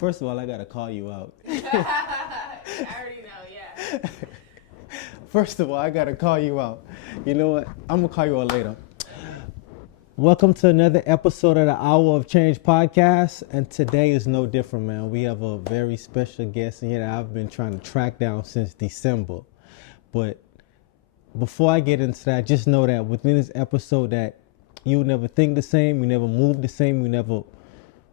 First of all, I gotta call you out. I already know, yeah. First of all, I gotta call you out. You know what? I'm gonna call you out later. Welcome to another episode of the Hour of Change podcast, and today is no different, man. We have a very special guest in here that I've been trying to track down since December. But before I get into that, just know that within this episode that you'll never think the same, you never move the same, you never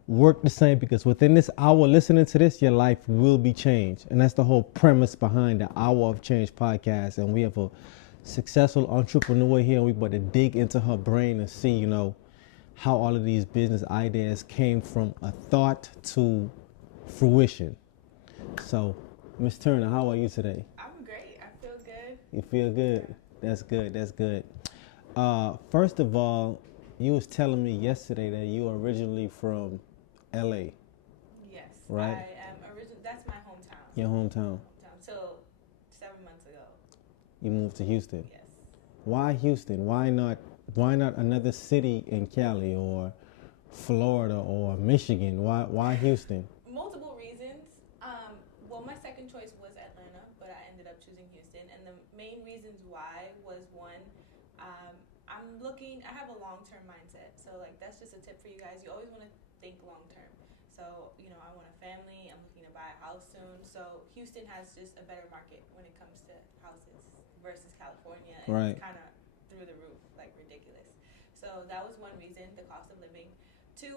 work the same, because within this hour listening to this, your life will be changed. And that's the whole premise behind the Hour of Change podcast. And we have a successful entrepreneur here, and we're about to dig into her brain and see, how all of these business ideas came from a thought to fruition. So, Miss Turner, how are you today? I'm great. I feel good. You feel good? That's good. That's good. First of all, you was telling me yesterday that you are originally from LA. Yes. Right? I am originally, that's my hometown. Your hometown. Till 7 months ago. You moved to Houston. Yes. Why Houston? Why not another city in Cali or Florida or Michigan? Why Houston? Multiple reasons. Well, my second choice was Atlanta, but I ended up choosing Houston. And the main reasons why was one, I have a long-term mindset. So that's just a tip for you guys. You always want to think long-term. So, I want a family. I'm looking to buy a house soon. So Houston has just a better market when it comes to houses versus California. And Right. It's kind of through the roof, ridiculous. So that was one reason, the cost of living. Two,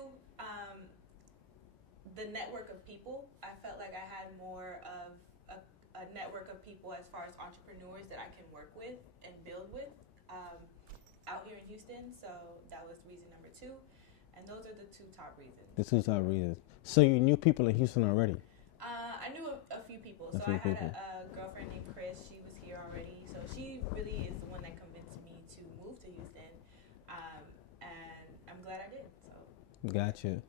the network of people. I felt like I had more of a network of people as far as entrepreneurs that I can work with and build with out here in Houston. So that was reason number two. And those are the two top reasons. The two top reasons. So you knew people in Houston already? I knew a few people. A So few I had people. a girlfriend named Chris. She was here already. So she really is the one that convinced me to move to Houston. And I'm glad I did. So. Gotcha.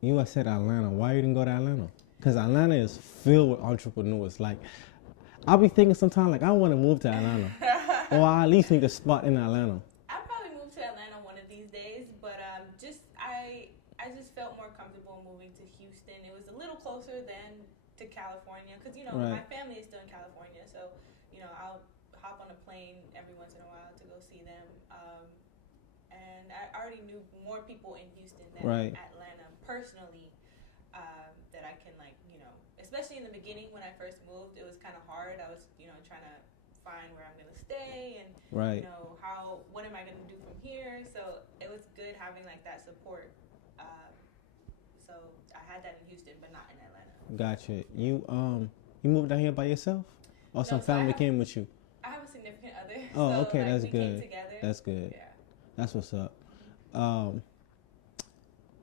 You said Atlanta. Why you didn't go to Atlanta? Because Atlanta is filled with entrepreneurs. I'll be thinking sometimes, I want to move to Atlanta. Or I at least need a spot in Atlanta. I'll probably move to Atlanta one of these days, but I just felt more comfortable moving to Houston. It was a little closer than to California, because Right. my family is still in California, so I'll hop on a plane every once in a while to go see them. And I already knew more people in Houston than Right. Atlanta personally, that I can especially in the beginning when I first moved, it was kind of hard. I was trying to find where I'm going to stay and Right. what am I going to do from here. So it was good having that support. So I had that in Houston, but not in Atlanta. Gotcha. You moved down here by yourself? Or some No, so family came with you? I have a significant other. Oh, so, okay, that's we good. Came together. That's good. Yeah. That's what's up.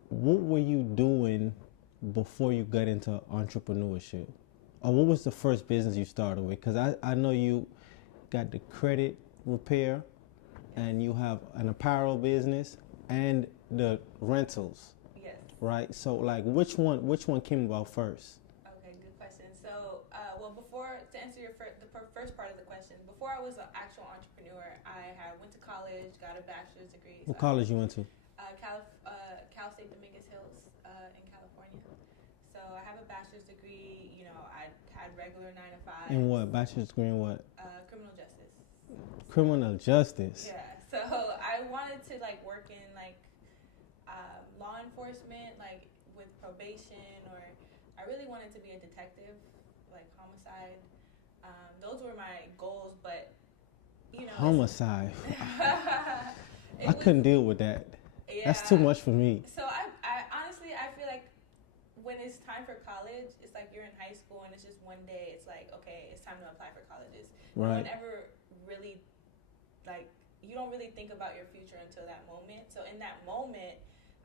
What were you doing before you got into entrepreneurship? Or what was the first business you started with? Because I know you got the credit repair, and you have an apparel business and the rentals, Yes. right? So which one came about first? Okay, good question. So, to answer the first part of the question, before I was an actual entrepreneur, I went to college, got a bachelor's degree. What college you went to? Cal State Dominguez Hills in California. So I have a bachelor's degree. I had regular 9 to 5. In what? Bachelor's degree in what? Criminal justice. Criminal justice. Yeah. So I wanted to work in law enforcement, with probation, or I really wanted to be a detective, homicide. Those were my goals, but Homicide. I couldn't deal with that. Yeah. That's too much for me. So I honestly, I feel like when it's time for college, it's you're in high school and it's just one day. It's okay, it's time to apply for colleges. Right. No one ever really you don't really think about your future until that moment. So in that moment,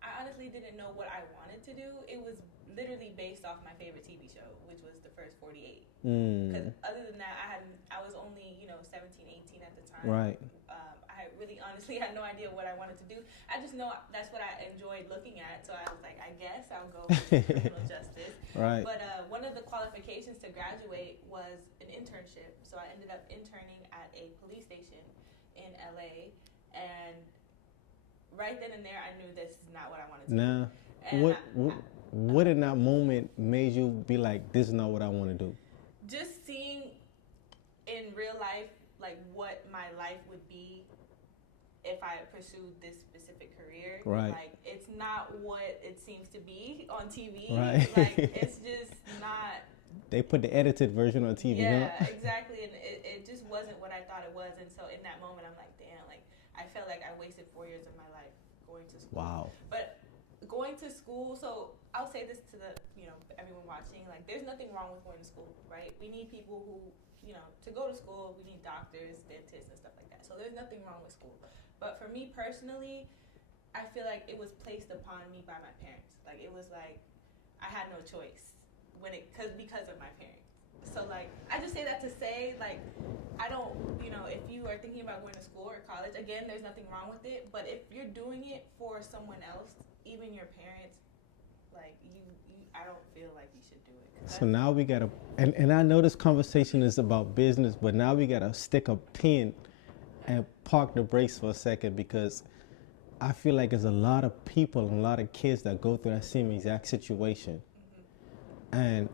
I honestly didn't know what I wanted to do. It was literally based off my favorite TV show, which was The First 48. Because other than that, I was only 17, 18 at the time. Right. I really honestly had no idea what I wanted to do. I just know that's what I enjoyed looking at. So I was like, I guess I'll go for criminal justice. Right. But one of the qualifications to graduate was an internship. So I ended up interning at a police station in LA, and right then and there I knew this is not what I wanted to do. Nah. And what in that moment made you be like, this is not what I want to do? Just seeing in real life, like what my life would be if I pursued this specific career. Right. Like, it's not what it seems to be on TV. Right. Like, it's just not. They put the edited version on TV, Yeah, huh? exactly. And it just wasn't what I thought it was. And so in that moment, I'm like, damn, like, I felt like I wasted 4 years of my life going to school. Wow. But going to school, so I'll say this to the, everyone watching, like, there's nothing wrong with going to school, right? We need people who, to go to school, we need doctors, dentists, and stuff like that. So there's nothing wrong with school. But for me personally, I feel like it was placed upon me by my parents. Like, it was like, I had no choice because of my parents. So, like, I just say that to say, like, I don't, if you are thinking about going to school or college, again, there's nothing wrong with it. But if you're doing it for someone else, even your parents, like, I don't feel like you should do it. So now we got to, and I know this conversation is about business, but now we got to stick a pin and park the brakes for a second, because I feel like there's a lot of people and a lot of kids that go through that same exact situation. Mm-hmm. And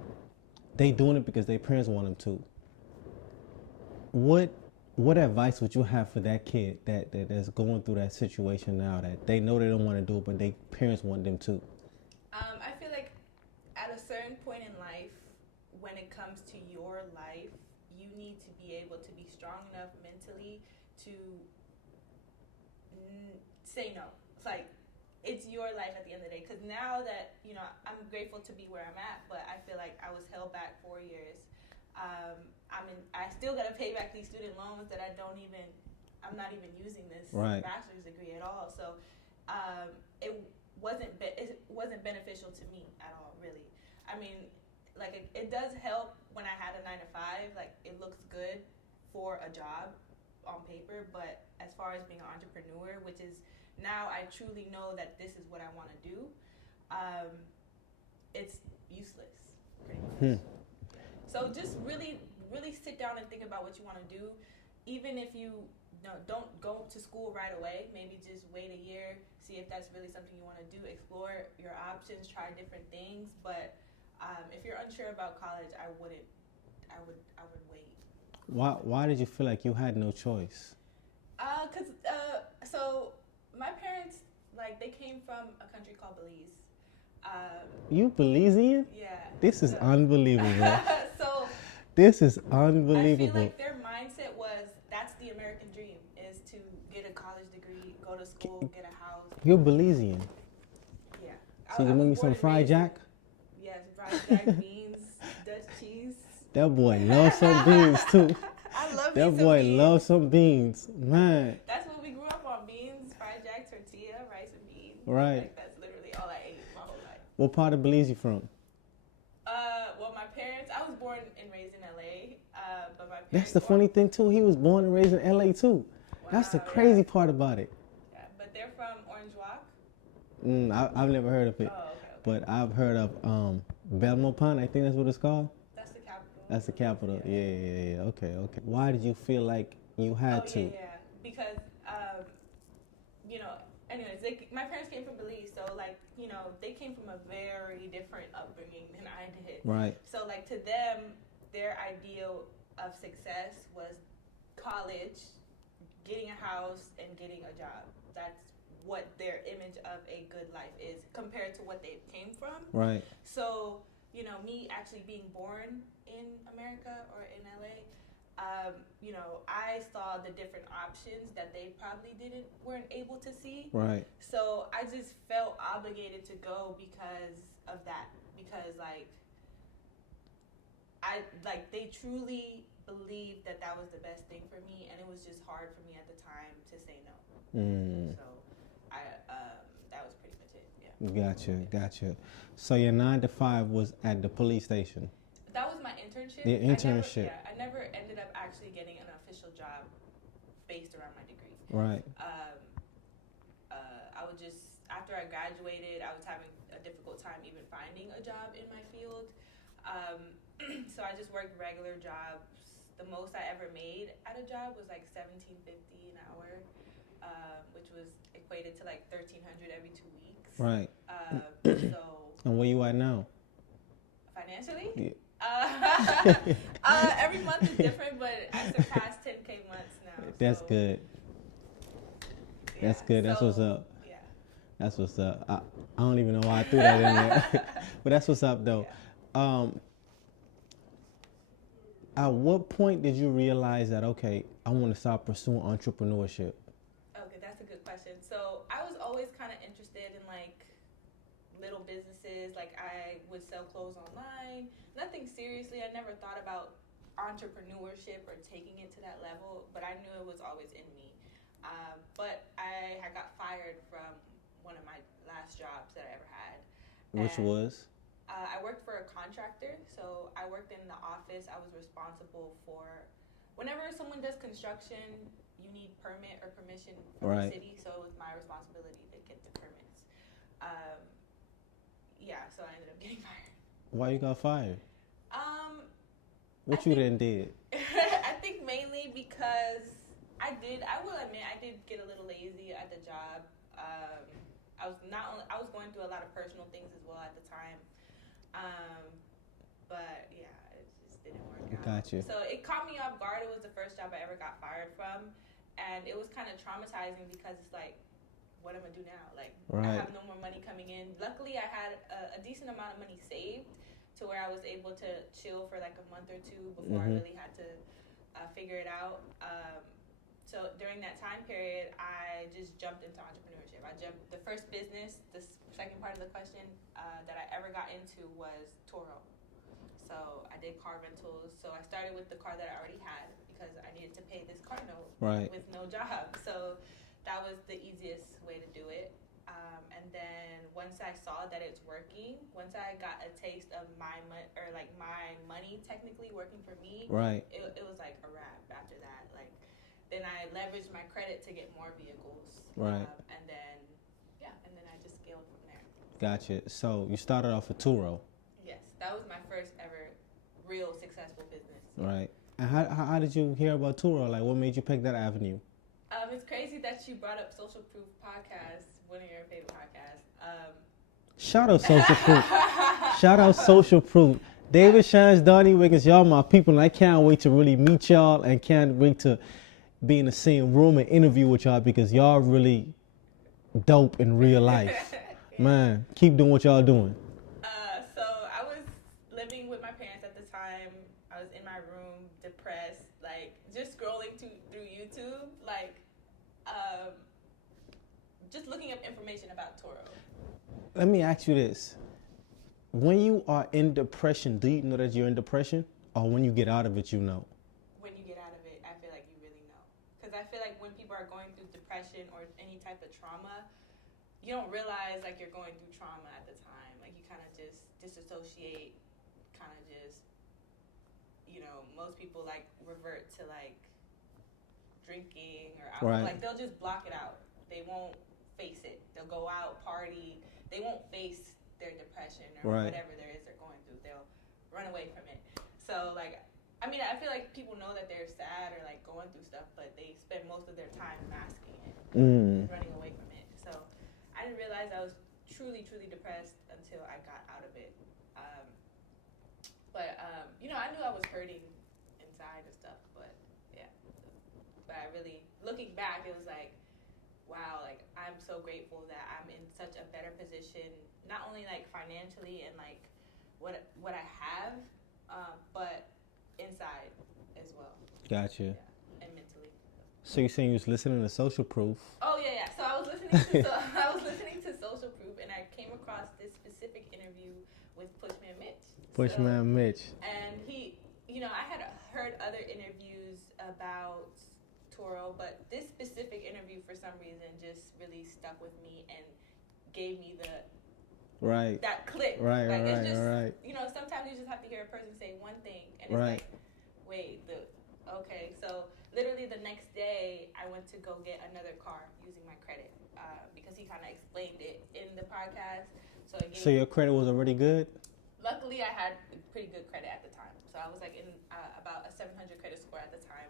they doing it because their parents want them to. What advice would you have for that kid that's going through that situation now, that they know they don't want to do it, but their parents want them to? I feel like at a certain point in life, when it comes to your life, you need to be able to be strong enough mentally to say no. It's like, it's your life at the end of the day. Because now that, I'm grateful to be where I'm at, but I feel like I was held back 4 years. I still got to pay back these student loans that I'm not even using this bachelor's degree at all. So it wasn't beneficial to me at all, really. I mean, like, it does help when I had a 9 to 5. Like, it looks good for a job on paper, but as far as being an entrepreneur, which is now I truly know that this is what I want to do, it's useless, pretty much. So just really, really sit down and think about what you want to do. Even if you don't go to school right away, maybe just wait a year, see if that's really something you want to do, explore your options, try different things. But if you're unsure about college, I would wait. Why did you feel like you had no choice? So my parents, like, they came from a country called Belize. You Belizean? Yeah. This is unbelievable. So this is unbelievable. I feel like their mindset was, that's the American dream, is to get a college degree, go to school, get a house. You're Belizean. Yeah. So you make me some fried jack? Yes, fried jack, beans, Dutch cheese. That boy loves some beans too. I love that boy beans. loves some beans, man. That's what we grew up on: beans, fried jack, tortilla, rice and beans. Right. Like, that's literally all I ate my whole life. What part of Belize you from? Well, my parents. I was born and raised in LA, but my parents. That's the funny thing too. He was born and raised in LA too. Wow, that's the crazy part about it. Yeah, but they're from Orange Walk. I've never heard of it. Oh, okay. But I've heard of Belmont. I think that's what it's called. That's the capital. That's the capital. Yeah. Okay. Why did you feel like you had to? Yeah. Because, anyways, my parents came from Belize, so, like, they came from a very different upbringing than I did. Right. So, like, to them, their ideal of success was college, getting a house, and getting a job. That's what their image of a good life is compared to what they came from. Right. So, me actually being born in America or in LA, I saw the different options that they probably weren't able to see. Right. So I just felt obligated to go because of that. Because, they truly believed that was the best thing for me, and it was just hard for me at the time to say no. So that was pretty much it. Yeah. Gotcha. So your 9 to 5 was at the police station. That was my internship. The internship. I never ended up actually getting an official job based around my degree. Right. I would just, after I graduated, I was having a difficult time even finding a job in my field. So I just worked regular jobs. The most I ever made at a job was like $17.50 an hour, which was equated to like $1,300 every 2 weeks. Right. So And where you at now? Financially? Yeah. Every month is different, but I surpassed 10K months now. That's so, good. Yeah, That's good. That's what's so, up. Yeah. That's what's up. I don't even know why I threw that in there. But that's what's up, though. Yeah. At what point did you realize that, okay, I want to start pursuing entrepreneurship? Okay, that's a good question. So I was always kind of interested in like little businesses. Like I would sell clothes online. Nothing seriously. I never thought about entrepreneurship or taking it to that level, but I knew it was always in me. But I had got fired from one of my last jobs that I ever had. Which And, was? I worked for a contractor, so I worked in the office. I was responsible for whenever someone does construction, you need permit or permission from Right. the city, so it was my responsibility to get the permits. Yeah, so I ended up getting fired. Why you got fired? What I you think- then did? I think mainly because I will admit, I did get a little lazy at the job. I was going through a lot of personal things as well at the time. But yeah, it just didn't work out. Gotcha. So it caught me off guard. It was the first job I ever got fired from. And it was kind of traumatizing because it's like, what am I gonna do now? Like, Right. I have no more money coming in. Luckily, I had a decent amount of money saved to where I was able to chill for like a month or two before I really had to figure it out. So during that time period, I just jumped into entrepreneurship. The first business, the second part of the question, that I ever got into was Turo. So I did car rentals. So I started with the car that I already had because I needed to pay this car note with no job. So that was the easiest way to do it. And then once I saw that it's working, once I got a taste of my money technically working for me, it was like a wrap after that. Like, then I leveraged my credit to get more vehicles. And then I just scaled from there. Gotcha. So you started off with Turo. Yes, that was my first ever real successful business. Right. And how did you hear about Turo? Like, what made you pick that avenue? It's crazy that you brought up Social Proof Podcast, one of your favorite podcasts. Shout out Social Proof. Shout out Social Proof. David, Shines, Donnie Wiggins, y'all my people, and I can't wait to really meet y'all and can't wait to be in the same room and interview with y'all because y'all really dope in real life. Man, keep doing what y'all doing. So I was living with my parents at the time. I was in my room, depressed, like just scrolling through YouTube, like just looking up information about Turo. Let me ask you this. When you are in depression, do you know that you're in depression? Or when you get out of it, you know? When you get out of it, I feel like you really know. Because I feel like when people are going through depression or any type of trauma, you don't realize like you're going through trauma at the time. Like you kind of just disassociate, kind of just, most people like revert to like drinking or alcohol. Like they'll just block it out. They won't face it. They'll go out, party. They won't face their depression or whatever there is they're going through. They'll run away from it. So like, I mean, I feel like people know that they're sad or like going through stuff, but they spend most of their time masking it, running away from it. So I didn't realize I was truly, truly depressed until I got out of it. I knew I was hurting inside and stuff, but yeah. But I really, looking back, it was like, wow, like I'm so grateful that I'm in such a better position, not only like financially and like what I have, but inside as well. Gotcha. Yeah, and mentally. So you're saying you was listening to Social Proof? Oh yeah. So I was listening to Social Proof, and I came across this specific interview with Pushman Mitch. Mitch. And he, I had heard other interviews about Turo, but this specific interview for some reason just really stuck with me and gave me that click. Right. Sometimes you just have to hear a person say one thing, and it's like, wait, okay. So literally the next day, I went to go get another car using my credit because he kind of explained it in the podcast. So your credit was already good? Luckily, I had pretty good credit at the time. So I was like in about a 700 credit score at the time.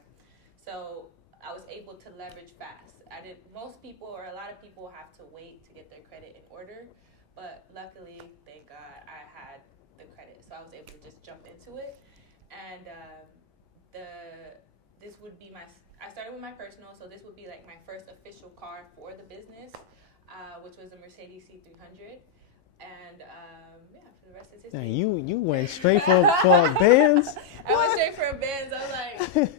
So I was able to leverage fast. Most people or a lot of people have to wait to get their credit in order. But luckily, thank God, I had the credit, so I was able to just jump into it. And this would be I started with my personal, so this would be like my first official car for the business, which was a Mercedes C300. And yeah, for the rest is history. Now you went straight for Benz. I went straight for a Benz. I was like,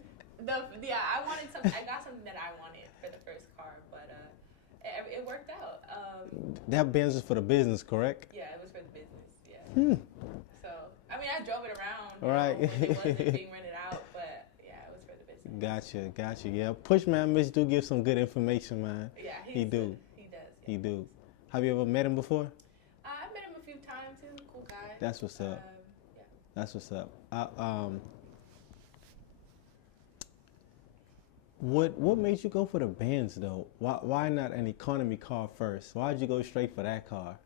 I wanted something. I got something that I wanted for the first car, but it worked out. That Benz is for the business, correct? Yeah, it was for the business. Yeah. So I mean, I drove it around. Right. When it wasn't being rented out, but yeah, it was for the business. Gotcha. Yeah, Pushman Mitch do give some good information, man. Yeah, he do. He does. Yeah. He do. Have you ever met him before? I met him a few times. He's a cool guy. That's what's up. Yeah. That's what's up. What made you go for the Benz though? Why not an economy car first? Why'd you go straight for that car?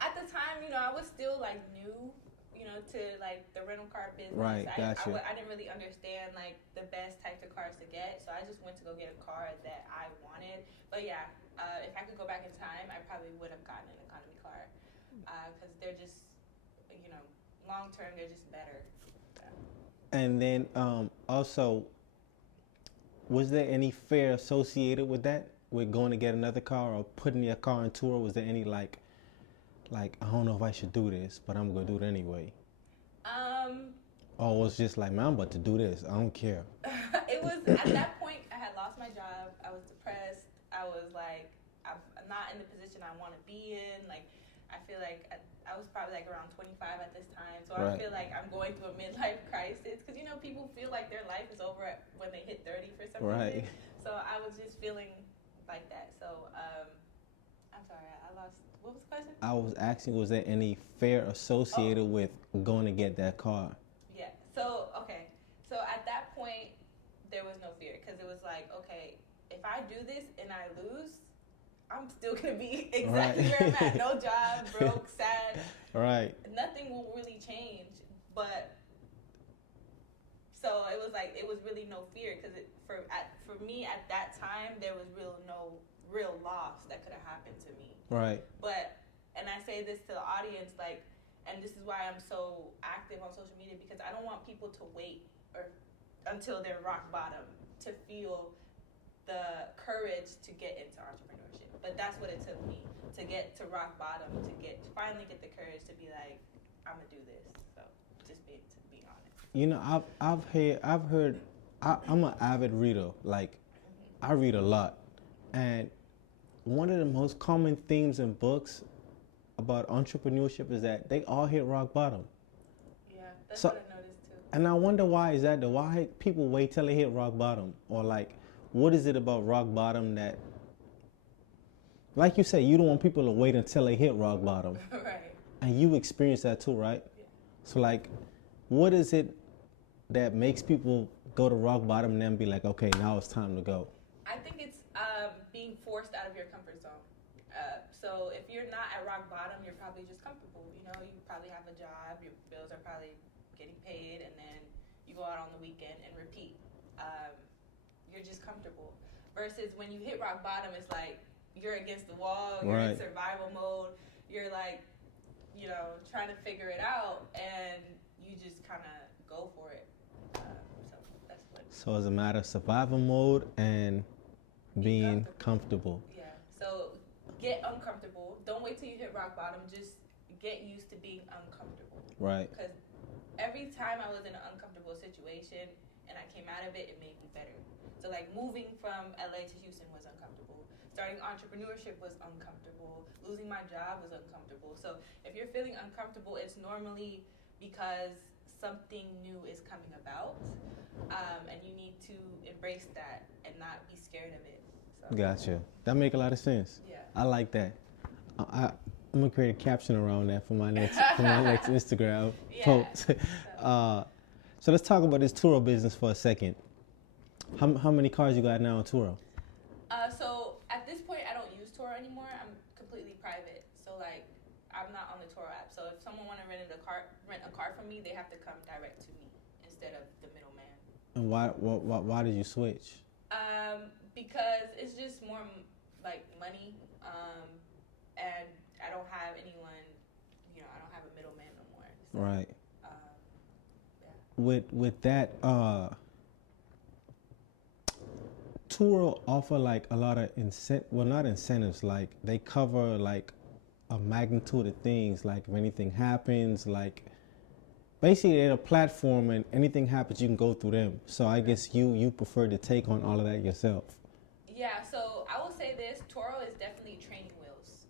At the time, I was still like new, to like the rental car business. Right, gotcha. I didn't really understand like the best types of cars to get, so I just went to go get a car that I wanted. But yeah, if I could go back in time, I probably would have gotten an economy car because they're just, long term, they're just better. Yeah. And then also, was there any fear associated with that? With going to get another car or putting your car in Turo? Was there any like I don't know if I should do this, but I'm gonna do it anyway? Or was just like, man, I'm about to do this. I don't care. It was at that point I had lost my job. I was depressed. I was like, I'm not in the position I want to be in. Like, I feel like I was probably like around 25 at this time, so Right. I feel like I'm going through a midlife crisis because people feel like their life is over when they hit 30 for some Right. reason. So I was just feeling like that. So I'm sorry, I lost. What was the question? I was asking, was there any fear associated with going to get that car? Yeah. So, okay. So at that point, there was no fear because it was like, okay, if I do this and I lose, I'm still going to be exactly Right. where I'm at. No job, broke, sad. Right. Nothing will really change. But, so it was like, it was really no fear because for me at that time, there was no real loss that could have happened to me. Right. But, and I say this to the audience, like, and this is why I'm so active on social media because I don't want people to wait until they're rock bottom to feel the courage to get into entrepreneurship. But that's what it took me to get to rock bottom, to finally get the courage to be like, I'm gonna do this. So just to be honest. I've heard. I'm an avid reader. Like, I read a lot, and one of the most common themes in books about entrepreneurship is that they all hit rock bottom. Yeah, that's So- what I noticed too. And I wonder why is that? Why people wait till they hit rock bottom, or like, what is it about rock bottom that, like you said, you don't want people to wait until they hit rock bottom, Right. and you experience that too, right? Yeah. So like, what is it that makes people go to rock bottom and then be like, okay, now it's time to go? I think it's being forced out of your comfort zone. So if you're not at rock bottom, you're probably just comfortable. You probably have a job, your bills are probably getting paid, and then you go out on the weekend and repeat. You're just comfortable. Versus when you hit rock bottom, it's like you're against the wall, you're in Right. survival mode, you're like, trying to figure it out, and you just kind of go for it. So that's what. So it's a matter of survival mode and being comfortable. Yeah. So get uncomfortable. Don't wait till you hit rock bottom. Just get used to being uncomfortable. Right. Because every time I was in an uncomfortable situation and I came out of it, it made me better. So like moving from LA to Houston was uncomfortable. Starting entrepreneurship was uncomfortable. Losing my job was uncomfortable. So if you're feeling uncomfortable, it's normally because something new is coming about, and you need to embrace that and not be scared of it. So, Gotcha. That make a lot of sense. yeah. I like that. I'm gonna create a caption around that for my next Instagram Yeah. post. So let's talk about this Turo business for a second. How many cars you got now on Turo? So at this point, I don't use Turo anymore. I'm completely private. So like, I'm not on the Turo app. So if someone want to rent a car from me, they have to come direct to me instead of the middleman. And why did you switch? Because it's just more like money, and I don't have anyone, I don't have a middleman no more. So, Right. yeah. With that, Turo offer like a lot of not incentives, like they cover like a magnitude of things, like if anything happens, like basically they're a platform and anything happens you can go through them. So I guess you prefer to take on all of that yourself. Yeah, so I will say this, Turo is definitely training wheels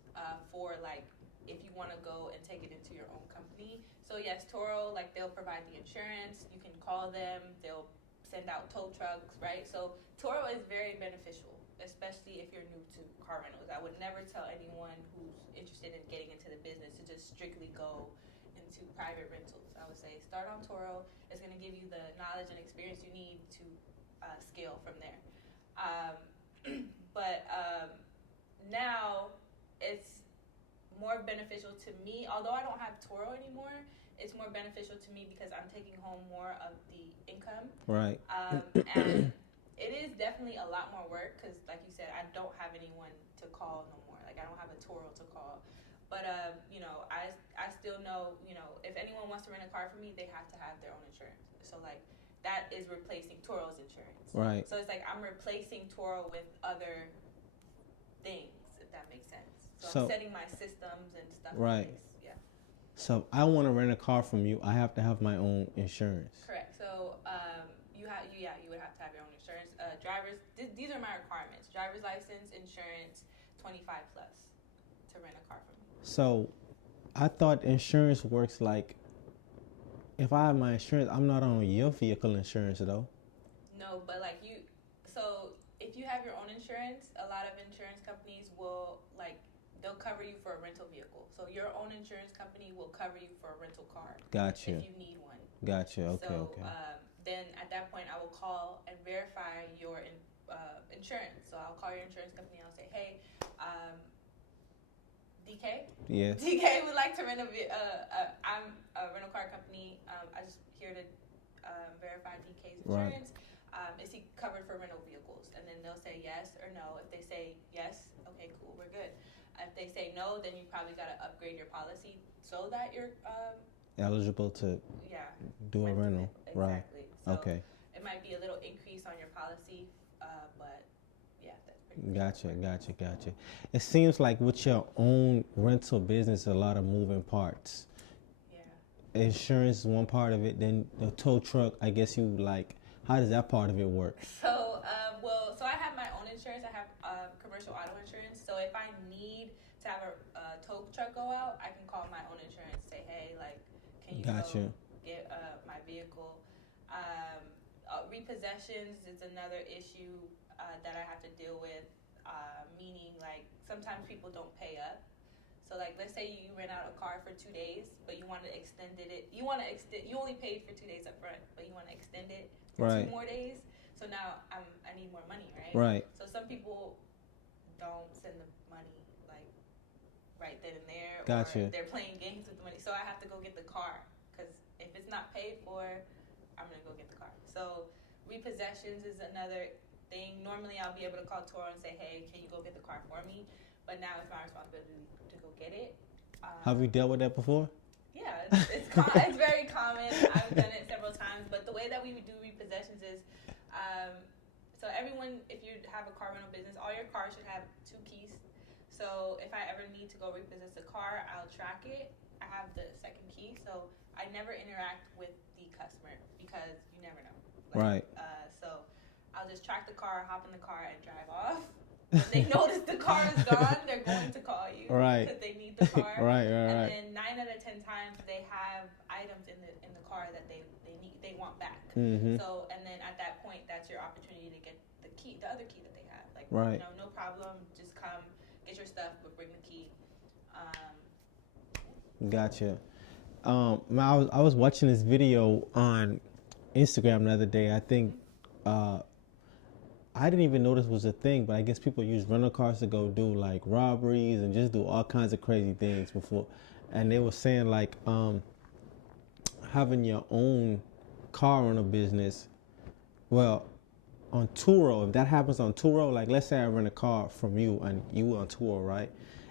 for like if you want to go and take it into your own company. So yes, Turo, like they'll provide the insurance, you can call them, they'll send out tow trucks, right? So Turo is very beneficial, especially if you're new to car rentals. I would never tell anyone who's interested in getting into the business to just strictly go into private rentals. I would say start on Turo. It's going to give you the knowledge and experience you need to scale from there. But now it's more beneficial to me, although I don't have Turo anymore, it's more beneficial to me because I'm taking home more of the income. Right. And it is definitely a lot more work because, like you said, I don't have anyone to call no more. Like, I don't have a Turo to call. But, I still know, if anyone wants to rent a car from me, they have to have their own insurance. So, like, that is replacing Turo's insurance. Right. So, it's like I'm replacing Turo with other things, if that makes sense. So I'm setting my systems and stuff right. in place. Yeah. So if I want to rent a car from you, I have to have my own insurance. Correct. So you would have to have your own insurance. Drivers, these are my requirements: driver's license, insurance, 25 plus to rent a car from you. So I thought insurance works like if I have my insurance, I'm not on your vehicle insurance though. No, but like so if you have your own insurance, a lot of insurance companies will they'll cover you for a rental vehicle. So your own insurance company will cover you for a rental car. Gotcha. If you need one. Gotcha. Okay. So, okay. Then at that point, I will call and verify your insurance. So I'll call your insurance company and I'll say, hey, DK? Yeah. DK would like to rent I'm a rental car company. I just here to verify DK's insurance. Right. Is he covered for rental vehicles? And then they'll say yes or no. If they say yes, okay, cool, we're good. If they say no, then you probably got to upgrade your policy so that you're eligible to do a rental. Exactly. Right. So okay. It might be a little increase on your policy, but yeah, that's pretty Gotcha. It seems like with your own rental business, a lot of moving parts. Yeah. Insurance is one part of it. Then the tow truck, I guess how does that part of it work? So I have my own insurance. I have commercial auto insurance. So if I need to have a tow truck go out, I can call my own insurance. Say, hey, can you go get my vehicle? Repossessions is another issue that I have to deal with. Meaning, sometimes people don't pay up. So, let's say you rent out a car for 2 days, but you want to extend it. You only paid for 2 days up front, but you want to extend it for 2 more days. So now I need more money, right? Right. So some people don't send the money right then and there, gotcha. Or they're playing games with the money. So I have to go get the car because if it's not paid for, I'm gonna go get the car. So repossessions is another thing. Normally I'll be able to call Turo and say, hey, can you go get the car for me? But now it's my responsibility to go get it. Have you dealt with that before? Yeah, it's very common. I've done it several times. But the way that we would do repossessions is, so everyone, if you have a car rental business, all your cars should have 2 keys. So if I ever need to go repossess a car, I'll track it. I have the second key, so I never interact with the customer because you never know. Right. So I'll just track the car, hop in the car, and drive off. When they notice the car is gone, they're going to call you because they need the car. Right. And then 9 out of 10 times they have items in the car that they want back. Mm-hmm. So and then at that point, that's your opportunity to get the other key that they have. Right. No problem. Just come get your stuff, but bring the key. Gotcha. I was watching this video on Instagram the other day. I think I didn't even know this was a thing, but I guess people use rental cars to go do robberies and just do all kinds of crazy things before. And they were saying having your own car rental business. Well, on Turo, if that happens on Turo, let's say I rent a car from you and you on Turo, right?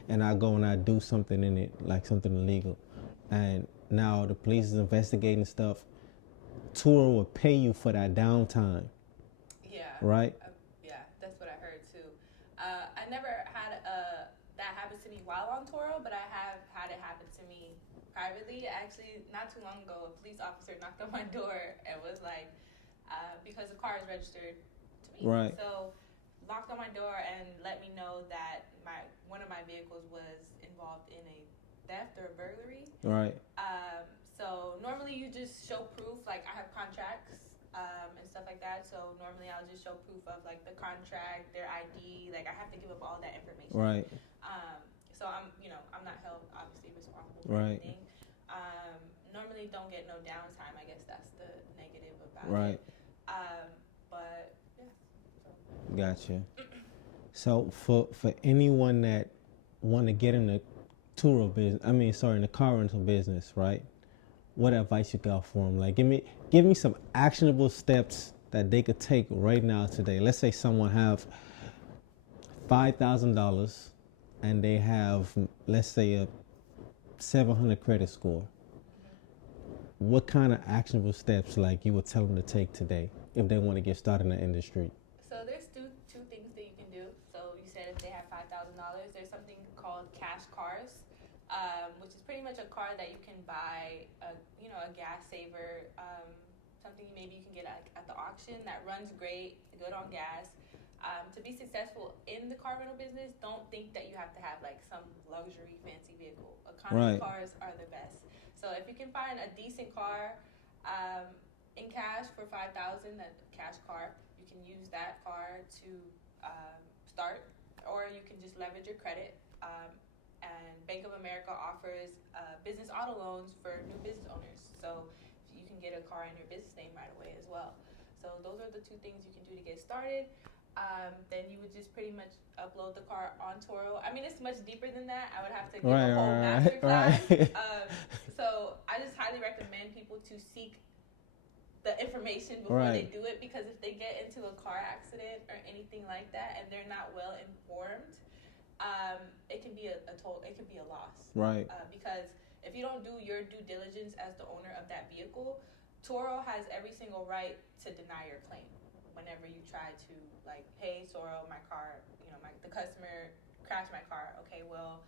and I go and I do something in it, like something illegal, and now the police is investigating stuff. Turo will pay you for that downtime. Yeah. Right? Yeah, that's what I heard too. I never had that happen to me while on Turo, but I have had it happen to me privately. Actually, not too long ago, a police officer knocked on my door and was like, because the car is registered to me. Right. So knocked on my door and let me know that one of my vehicles was involved in a theft or a burglary. Right. So normally you just show proof, like I have contracts and stuff like that. So normally I'll just show proof of like the contract, their ID. Like I have to give up all that information. Right. So I'm not held obviously responsible for Right. anything. Normally don't get no downtime. I guess that's the negative about Right. it. But yeah. So. Gotcha. So for anyone that want to get in the Turo business, in the car rental business, right? What advice you got for them? Like, give me some actionable steps that they could take right now today. Let's say someone have $5,000 and they have, let's say, a 700 credit score. What kind of actionable steps like you would tell them to take today if they want to get started in the industry? So there's two things that you can do. So you said if they have $5,000, there's something called cash cars, which is pretty much a car that you can buy, a gas saver, something maybe you can get at the auction that runs great, good on gas. To be successful in the car rental business, don't think that you have to have like some luxury fancy vehicle. Economy cars are the best. So if you can find a decent car in cash for $5,000, that cash car, you can use that car to start, or you can just leverage your credit. And Bank of America offers business auto loans for new business owners. So you can get a car in your business name right away as well. So those are the two things you can do to get started. Then you would just pretty much upload the car on Turo. It's much deeper than that. I would have to give a whole master class. So I just highly recommend people to seek the information before they do it, because if they get into a car accident or anything like that and they're not well informed, it can be a loss. Right. Because if you don't do your due diligence as the owner of that vehicle, Turo has every single right to deny your claim. Whenever you try to, like, hey, Turo, my car, the customer crashed my car. Okay, well,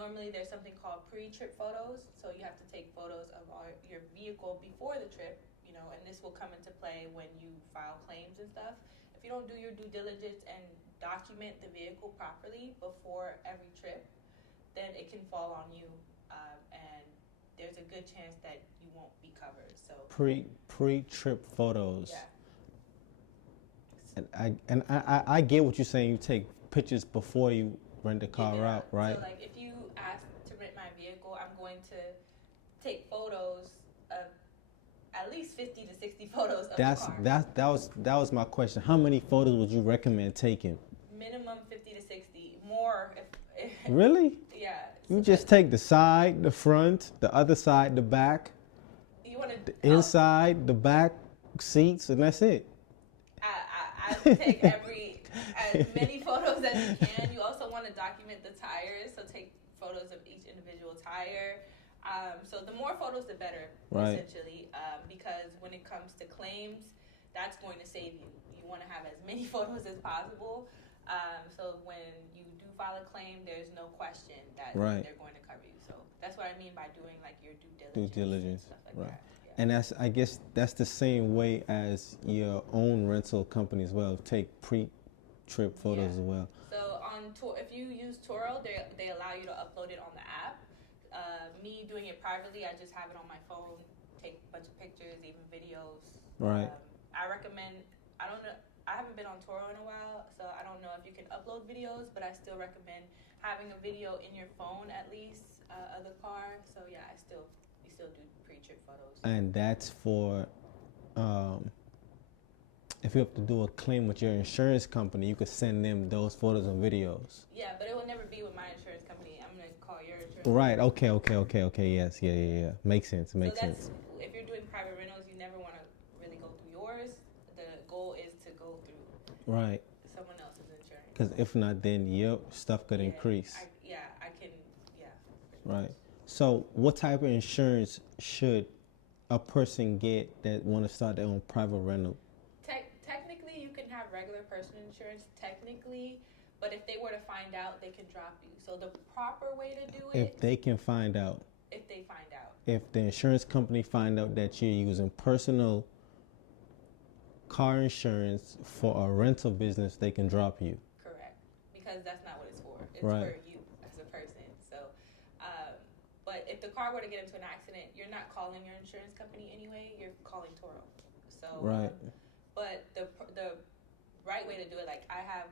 normally there's something called pre-trip photos. So you have to take photos of your vehicle before the trip, and this will come into play when you file claims and stuff. If you don't do your due diligence and document the vehicle properly before every trip, then it can fall on you, and there's a good chance that you won't be covered. So pre-trip photos. Yeah. And I get what you're saying. You take pictures before you rent the car out, right? So like if you ask to rent my vehicle, I'm going to take photos of at least 50 to 60 photos of the car. That was my question. How many photos would you recommend taking? Minimum 50 to 60. More if Really? Yeah. You just take the side, the front, the other side, the back. You want the inside, the back seats, and that's it. I take as many photos as you can. You also want to document the tires, so take photos of each individual tire. So the more photos, the better, essentially, because when it comes to claims, that's going to save you. You want to have as many photos as possible, so when you do file a claim, there's no question that they're going to cover you. So that's what I mean by doing like your due diligence. Stuff like that. And I guess that's the same way as your own rental company as well. Take pre-trip photos as well. So if you use Turo, they allow you to upload it on the app. Me doing it privately, I just have it on my phone, take a bunch of pictures, even videos. Right. I recommend, I don't know, I haven't been on Turo in a while, so I don't know if you can upload videos, but I still recommend having a video in your phone at least of the car. So yeah, we still do pre-trip photos. And that's for if you have to do a claim with your insurance company, you could send them those photos and videos. Yeah, but it will never be with my insurance company. I'm gonna call your insurance. Right. Okay. Yes. Yeah. Makes sense. Makes sense. If you're doing private rentals, you never want to really go through yours. The goal is to go through someone else's insurance. Because if not, then your stuff could increase. I Right. So, what type of insurance should a person get that want to start their own private rental? Technically, you can have regular personal insurance, technically, but if they were to find out, they can drop you. So the proper way to do it, If they can find out, if they find out, if the insurance company find out that you're using personal car insurance for a rental business, they can drop you. correct, because that's not what it's for. It's Right. for you as a person. So, but if the car were to get into an accident, you're not calling your insurance company anyway. You're calling Turo. So, Right. But the right way to do it, like I have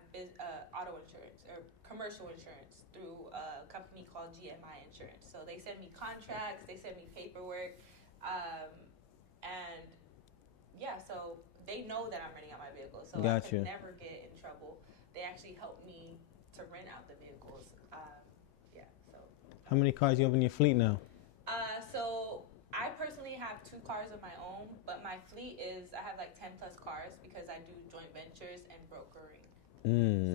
auto insurance or commercial insurance through a company called GMI Insurance. So they send me contracts, they send me paperwork, and yeah, so they know that I'm renting out my vehicle, so I Gotcha. could never get in trouble. They actually help me to rent out the vehicles. Yeah, so. How many cars you have in your fleet now? So I personally have 2 cars of my own, but my fleet is, I have like 10 plus cars because I do joint ventures and brokering.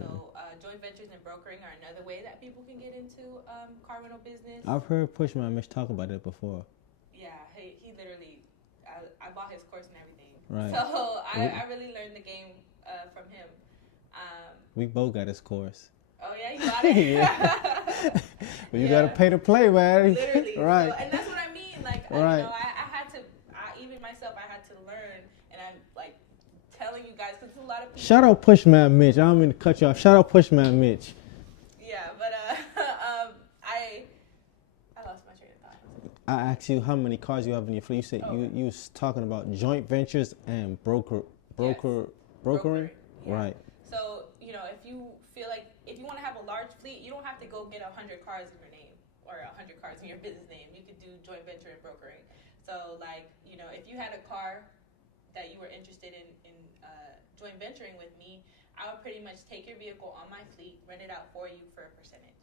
So joint ventures and brokering are another way that people can get into car rental business. I've heard Pushman Mitch talk about it before. Yeah, he literally, I bought his course and everything. Right. So I really learned the game from him. We both got his course. Oh yeah, you got it? Yeah. But you Yeah. gotta pay to play, man. Literally. Right. So, and that's what I mean. Like, Right. you know, I had to, even myself, I had to learn. And I'm like telling you guys, because a lot of people. Shout out Pushman Mitch. I don't mean to cut you off. Shout out Pushman Mitch. Yeah, but I lost my train of thought. I asked you how many cars you have in your fleet. You said you was talking about joint ventures and brokering. Yeah. Right. So, you know, if you feel like, if you want to have a large fleet, you don't have to go get 100 cars in your name or 100 cars in your business name. You could do joint venture and brokering. So, like, you know, if you had a car that you were interested in joint venturing with me, I would pretty much take your vehicle on my fleet, rent it out for you for a percentage.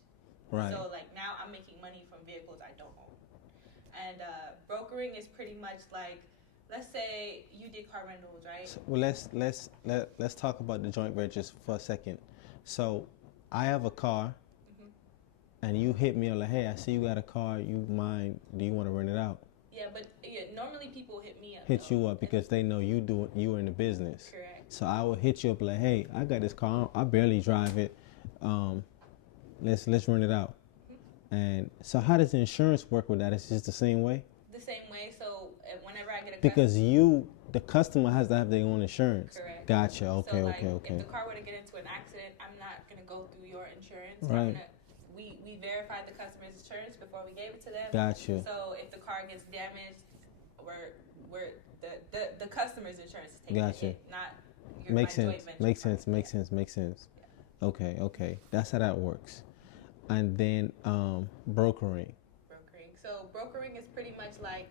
Right. So, like, now I'm making money from vehicles I don't own. And brokering is pretty much like, let's say you did car rentals, right? So, well, let's talk about the joint ventures for a second. So, I have a car, and you hit me up like, hey, I see you got a car. You mind? Do you want to rent it out? Yeah, but normally people hit me up. Hit you up because they know you are in the business. Correct. So I will hit you up like, hey, I got this car. I barely drive it. Let's rent it out. And so how does the insurance work with that? It's just the same way? The same way. So whenever I get a Because the customer has to have their own insurance. Correct. Gotcha. Okay, so, like, okay. If the car were to get into an accident, I'm not going to go through your insurance. Right. We verified the customer's insurance before we gave it to them. Gotcha. So if the car gets damaged, we're the customer's insurance is taking Gotcha. the hit, not your Makes my sense. joint venture Makes part. sense. Makes sense. Okay. That's how that works. And then brokering. So brokering is pretty much like,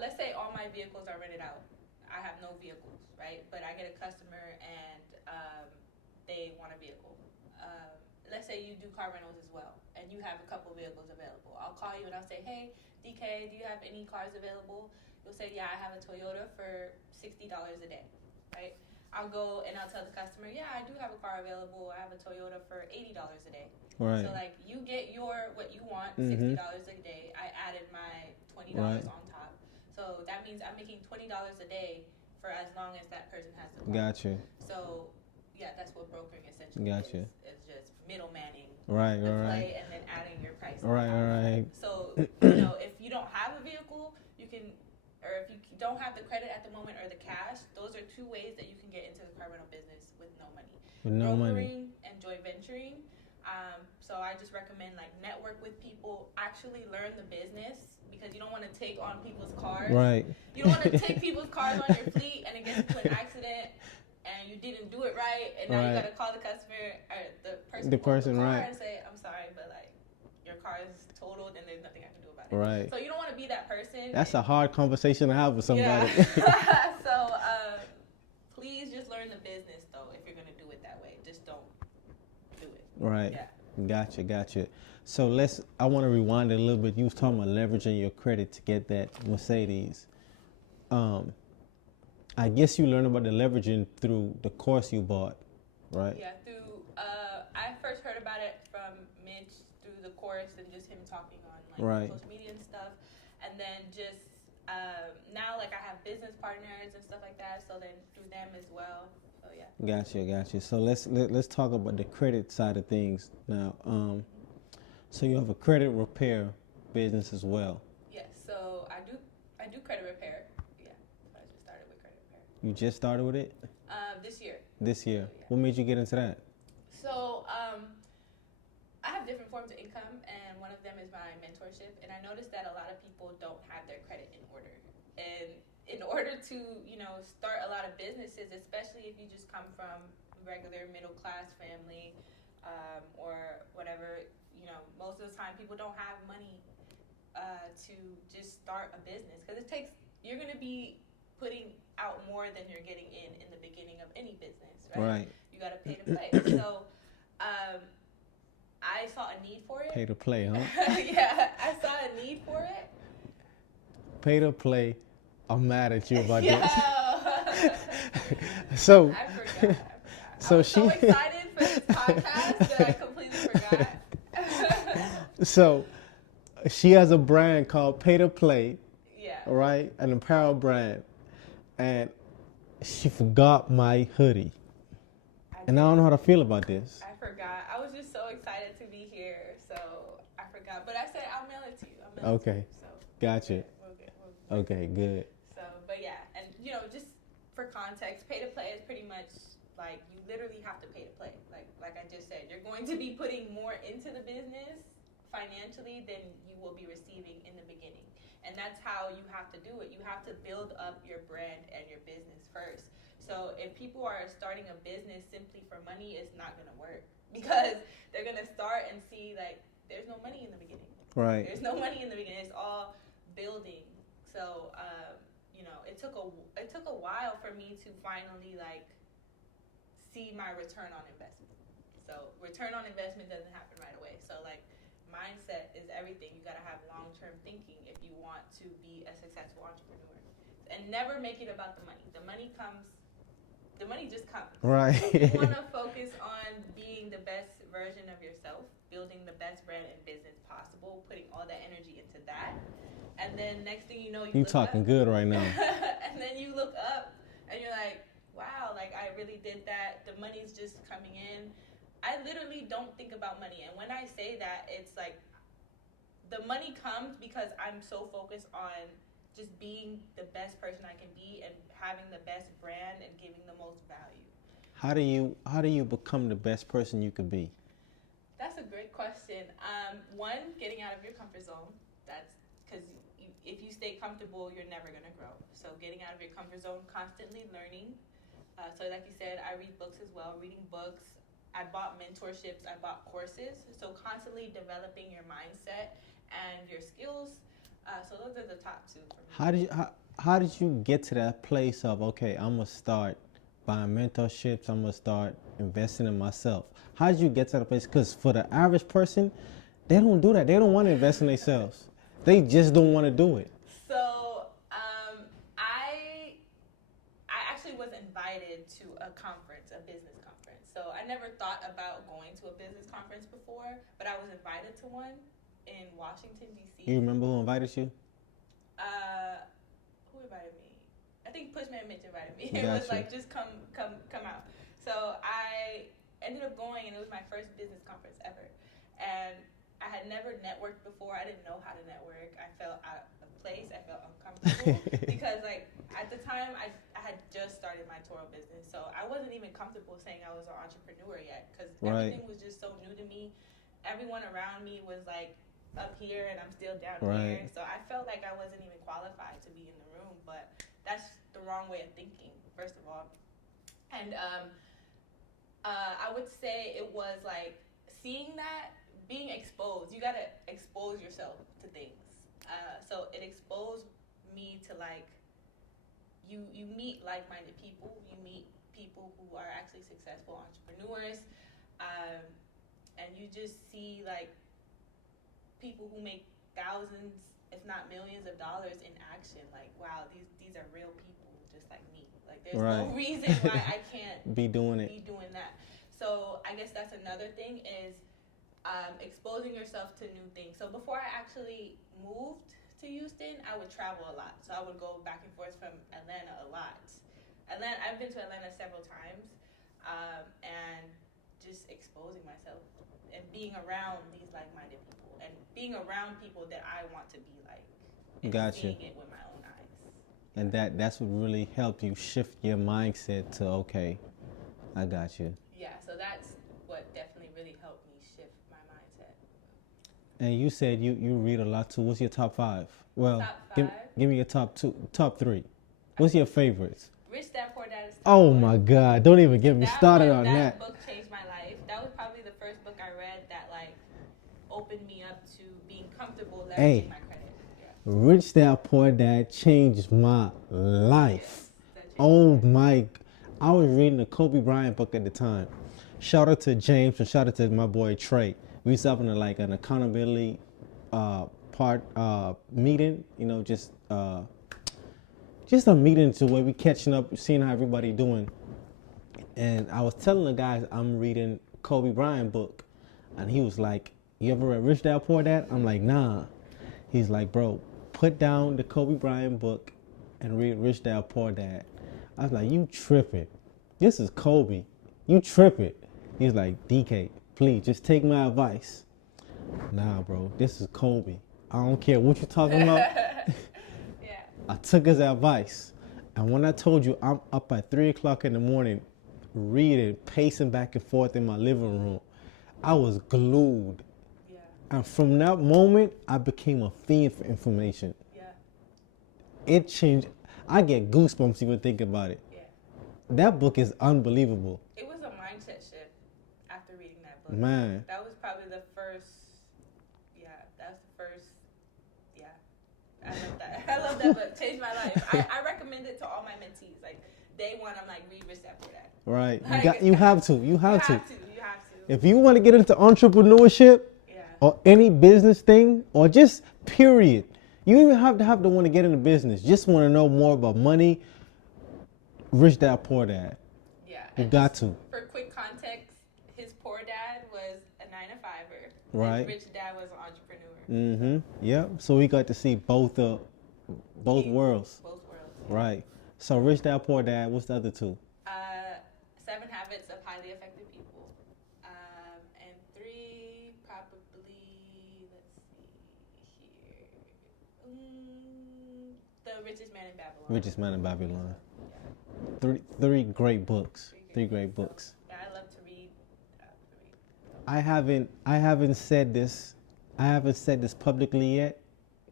let's say all my vehicles are rented out. I have no vehicles, right? But I get a customer and they want a vehicle. Let's say you do car rentals as well, and you have a couple vehicles available. I'll call you and I'll say, hey, DK, do you have any cars available? You'll say, yeah, I have a Toyota for $60 a day, right? I'll go and I'll tell the customer, yeah, I do have a car available. I have a Toyota for $80 a day. Right. So, like, you get what you want, $60 a day. I added my $20 on top. So that means I'm making $20 a day for as long as that person has the car. Gotcha. So, yeah, that's what brokering essentially Gotcha. is. It's just middlemaning Right. the play and then adding your price. Right. So, you know, if you don't have a vehicle, you can, or if you don't have the credit at the moment or the cash, those are 2 ways that you can get into the car rental business with no money. With no Brokering money. and joint venturing. So I just recommend, like, network with people, actually learn the business, because you don't want to take on people's cars. Right. You don't want to take people's cars on your fleet and it gets into an accident and you didn't do it right, and now you got to call the customer or the person who owns the car and say, I'm sorry, but, like, your car is totaled and there's nothing I can do about it. Right. So you don't want to be that person. That's a hard conversation to have with somebody. Yeah. So please just learn the business, though, if you're going to do it that way. Just don't do it. Right. Yeah. Gotcha. So I want to rewind it a little bit. You was talking about leveraging your credit to get that Mercedes. I guess you learned about the leveraging through the course you bought, right? Yeah, I first heard about it from Mitch through the course and just him talking on like Right. social media and stuff. And then just now like I have business partners and stuff like that, so then through them as well. So yeah. Gotcha. So let's talk about the credit side of things now. So you have a credit repair business as well. Yes, so I do credit repair. Yeah, so I just started with credit repair. You just started with it This year. this year. So, yeah. What made you get into that? So I have different forms of income, and one of them is my mentorship. And I noticed that a lot of people don't have their credit in order. And in order to, start a lot of businesses, especially if you just come from a regular middle class family or whatever, most of the time people don't have money to just start a business, because you're going to be putting out more than you're getting in the beginning of any business, right? You got to pay to play. So I saw a need for it. Pay to play, huh? Yeah, I saw a need for it. Pay to play. I'm mad at you about Yeah. this. So I forgot. So I was she so excited for this podcast that I completely forgot. So she has a brand called Pay to Play, Yeah. right? An apparel brand. And she forgot my hoodie. And I don't know how to feel about this. I forgot. I was just so excited to be here, so I forgot. But I said I'll mail it to you. Okay. So Gotcha. we'll get. Okay, good. So, but yeah, and just for context, pay to play is pretty much like you literally have to pay to play. Like I just said, you're going to be putting more into the business financially than you will be receiving in the beginning. And that's how you have to do it. You have to build up your brand and your business first. So if people are starting a business simply for money, it's not going to work, because they're going to start and see like there's no money in the beginning. Right. There's no money in the beginning. It's all building. So it took a while for me to finally like see my return on investment. So return on investment doesn't happen right away. So like mindset is everything. You got to have long-term thinking if you want to be a successful entrepreneur, and never make it about the money. The money just comes. Right. You want to focus on being the best version of yourself, building the best brand and business possible, putting all that energy into that. And then next thing you know, you talking up, good right now. and then you look up and you're like, wow, like I really did that. The money's just coming in. I literally don't think about money. And when I say that, it's like the money comes because I'm so focused on just being the best person I can be and having the best brand and giving the most value. How do you become the best person you could be? That's a great question. One, getting out of your comfort zone. That's because if you stay comfortable, you're never going to grow. So getting out of your comfort zone, constantly learning. So like you said, I read books as well, reading books. I bought mentorships, I bought courses. So constantly developing your mindset and your skills. So those are the top two for me. How did you get to that place of, okay, I'm going to start buying mentorships, I'm going to start investing in myself? How did you get to that place? Because for the average person, they don't do that. They don't want to invest in themselves. They just don't want to do it. So I actually was invited to a conference, a business conference. So I never thought about going to a business conference before, but I was invited to one in Washington, D.C. You remember who invited you? Who invited me? I think Pushman Mitch invited me. Gotcha. It was like, just come out. So I ended up going, and it was my first business conference ever. And I had never networked before. I didn't know how to network. I felt out of place. I felt uncomfortable because, like, at the time, I had just started my Turo business, so I wasn't even comfortable saying I was an entrepreneur yet, because everything was just so new to me. Everyone around me was like up here, and I'm still down here. So I felt like I wasn't even qualified to be in the room. But that's the wrong way of thinking, first of all. And I would say it was like seeing that. Being exposed, you gotta expose yourself to things. So it exposed me to like, you meet like-minded people, you meet people who are actually successful entrepreneurs, and you just see like people who make thousands, if not millions of dollars in action. Like, wow, these are real people just like me. Like, there's no reason why I can't be doing that. So I guess that's another thing is, exposing yourself to new things. So before I actually moved to Houston, I would travel a lot. So I would go back and forth from Atlanta a lot. I've been to Atlanta several times, and just exposing myself and being around these like-minded people and being around people that I want to be like, and Gotcha. seeing it with my own eyes. And that's what really helped you shift your mindset to, okay, I got you. Yeah, so that's what definitely really helped me shift my mindset. And you said you read a lot too. What's your top 5? Well, Top give 5? give me your top 3. What's your favorites? Rich Dad Poor Dad is top Oh 1. my God! Don't even get me started on That that. book changed my life. That was probably the first book I read that like opened me up to being comfortable leveraging my credit. Yeah. Rich Dad Poor Dad changed my life. Yes, Oh my! I was reading the Kobe Bryant book at the time. Shout out to James and shout out to my boy Trey. We was having an accountability meeting. You know, just a meeting to where we catching up, seeing how everybody doing. And I was telling the guys I'm reading Kobe Bryant book, and he was like, "You ever read Rich Dad Poor Dad?" I'm like, "Nah." He's like, "Bro, put down the Kobe Bryant book and read Rich Dad Poor Dad." I was like, "You tripping? This is Kobe. You tripping?" He's like, "DK, please just take my advice." Nah, bro, this is Kobe. I don't care what you're talking about. Yeah. I took his advice. And when I told you I'm up at 3 o'clock in the morning reading, pacing back and forth in my living room, I was glued. Yeah. And from that moment, I became a fiend for information. Yeah. It changed. I get goosebumps even thinking about it. Yeah. That book is unbelievable. It was a mindset shift after reading that book. Man. That was probably the first. Yeah, that's the first. Yeah, I love that. I love that book. Changed my life. I recommend it to all my mentees. Like day one, I'm like, read Rich Dad Poor Dad. Right. Like, You have to. You have to. If you want to get into entrepreneurship or any business thing or just period, you even have to want to get into business. Just want to know more about money, Rich Dad Poor Dad. Yeah. You got to. For quick context, his poor dad was a 9-to-5er. Right. His rich dad was an entrepreneur. Mm-hmm. Yep. So we got to see both worlds. Both worlds. Yeah. Right. So Rich Dad Poor Dad. What's the other 2? 7 Habits of Highly Effective People. And 3, probably, let's see here. The Richest Man in Babylon. Richest Man in Babylon. Yeah. Three great books. 3 great books. Yeah, I love to read. I haven't said this publicly yet,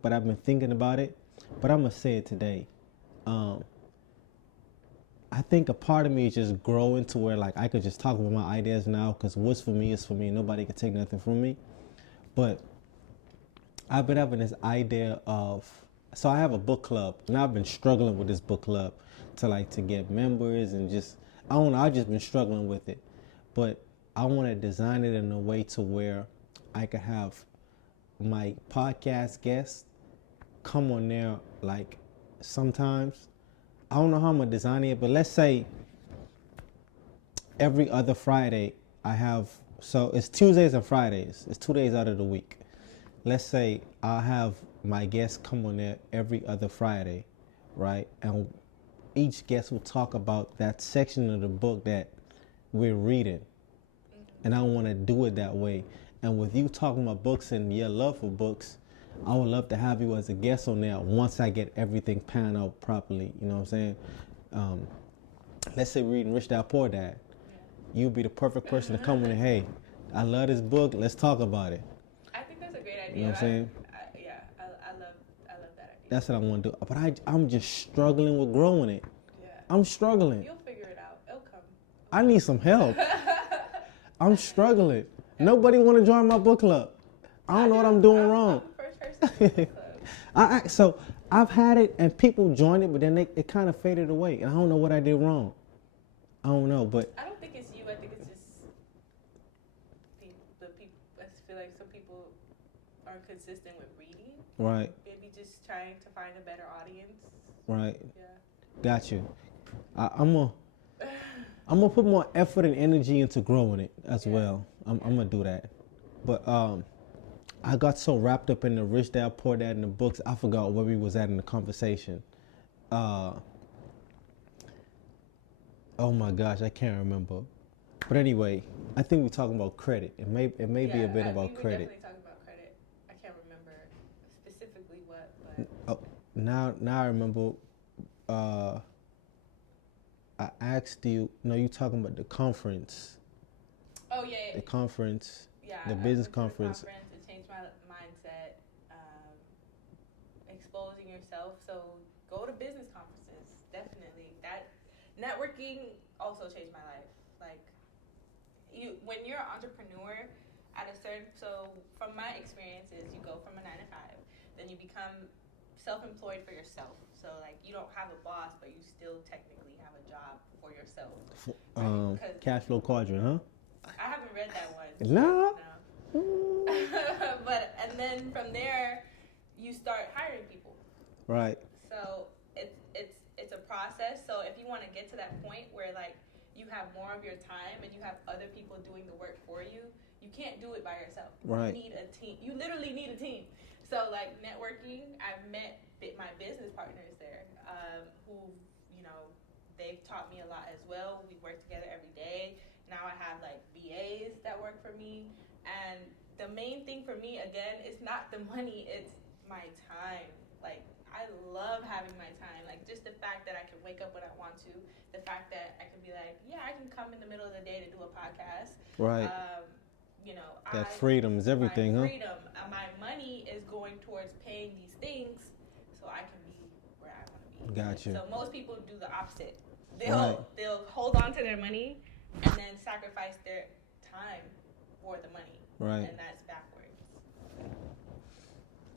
but I've been thinking about it. But I'm gonna say it today. I think a part of me is just growing to where like I could just talk about my ideas now because what's for me is for me. Nobody can take nothing from me. But I've been having this idea of, so I have a book club and I've been struggling with this book club to get members and just, I don't know, I've just been struggling with it. But I want to design it in a way to where I could have my podcast guests come on there like sometimes. I don't know how I'm going to design it, but let's say every other Friday I have, so it's Tuesdays and Fridays. It's 2 days out of the week. Let's say I'll have my guests come on there every other Friday, right? And each guest will talk about that section of the book that we're reading. And I want to do it that way. And with you talking about books and your love for books, I would love to have you as a guest on there once I get everything panned out properly. You know what I'm saying? Let's say we're reading Rich Dad Poor Dad. Yeah. You'd be the perfect person to come in and, hey, I love this book. Let's talk about it. I think that's a great idea. You know what I'm saying? I love that idea. That's what I want to do. But I'm just struggling with growing it. Yeah. I'm struggling. You'll figure it out. It'll come. I need some help. I'm struggling. Nobody want to join my book club. I don't know what I'm doing wrong. I'm the first person in the club. So I've had it and people joined it, but then it kind of faded away. And I don't know what I did wrong. I don't know, but I don't think it's you. I think it's just the people. I feel like some people aren't consistent with reading. right, Maybe just trying to find a better audience. right. Yeah. Got you. I'm gonna put more effort and energy into growing it as well. I'm gonna do that. But I got so wrapped up in the Rich Dad Poor Dad in the books, I forgot where we was at in the conversation. Oh my gosh, I can't remember. But anyway, I think we're talking about credit. It may be a bit about credit. Definitely talking about credit. I can't remember specifically what, but Now I remember. I asked you. No, you talking about the conference. oh yeah, The conference. yeah. The I business went to the conference. It changed my mindset. Exposing yourself. So go to business conferences. Definitely. That networking also changed my life. Like when you're an entrepreneur, at a certain from my experiences, you go from a 9 to 5, then you become self-employed for yourself. So like you don't have a boss, but you still technically have a job for yourself. Cash flow quadrant, huh? I haven't read that one. No. But and then from there, you start hiring people. Right. So it's a process. So if you want to get to that point where like you have more of your time and you have other people doing the work for you, you can't do it by yourself. Right. You need a team. You literally need a team. So like networking, I've met my business partners there, who they've taught me a lot as well. We work together every day. Now I have like VAs that work for me, and the main thing for me again is not the money, it's my time. Like I love having my time. Like just the fact that I can wake up when I want to, the fact that I can be like, yeah, I can come in the middle of the day to do a podcast. Right. That freedom is everything, my freedom, my money is going towards paying these things so I can be where I want to be. Gotcha. So most people do the opposite. They'll hold on to their money and then sacrifice their time for the money. Right. And that's backwards.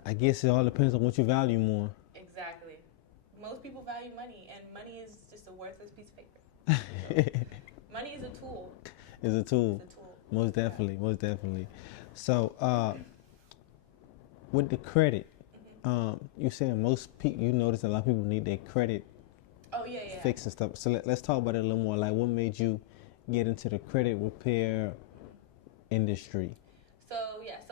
I guess it all depends on what you value more. Exactly. Most people value money, and money is just a worthless piece of paper. Money is a tool. It's a tool. It's a tool. Most definitely, most definitely. So, with the credit, you're saying most people, you notice a lot of people need their credit fixed and stuff. So let's talk about it a little more. Like, what made you get into the credit repair industry? So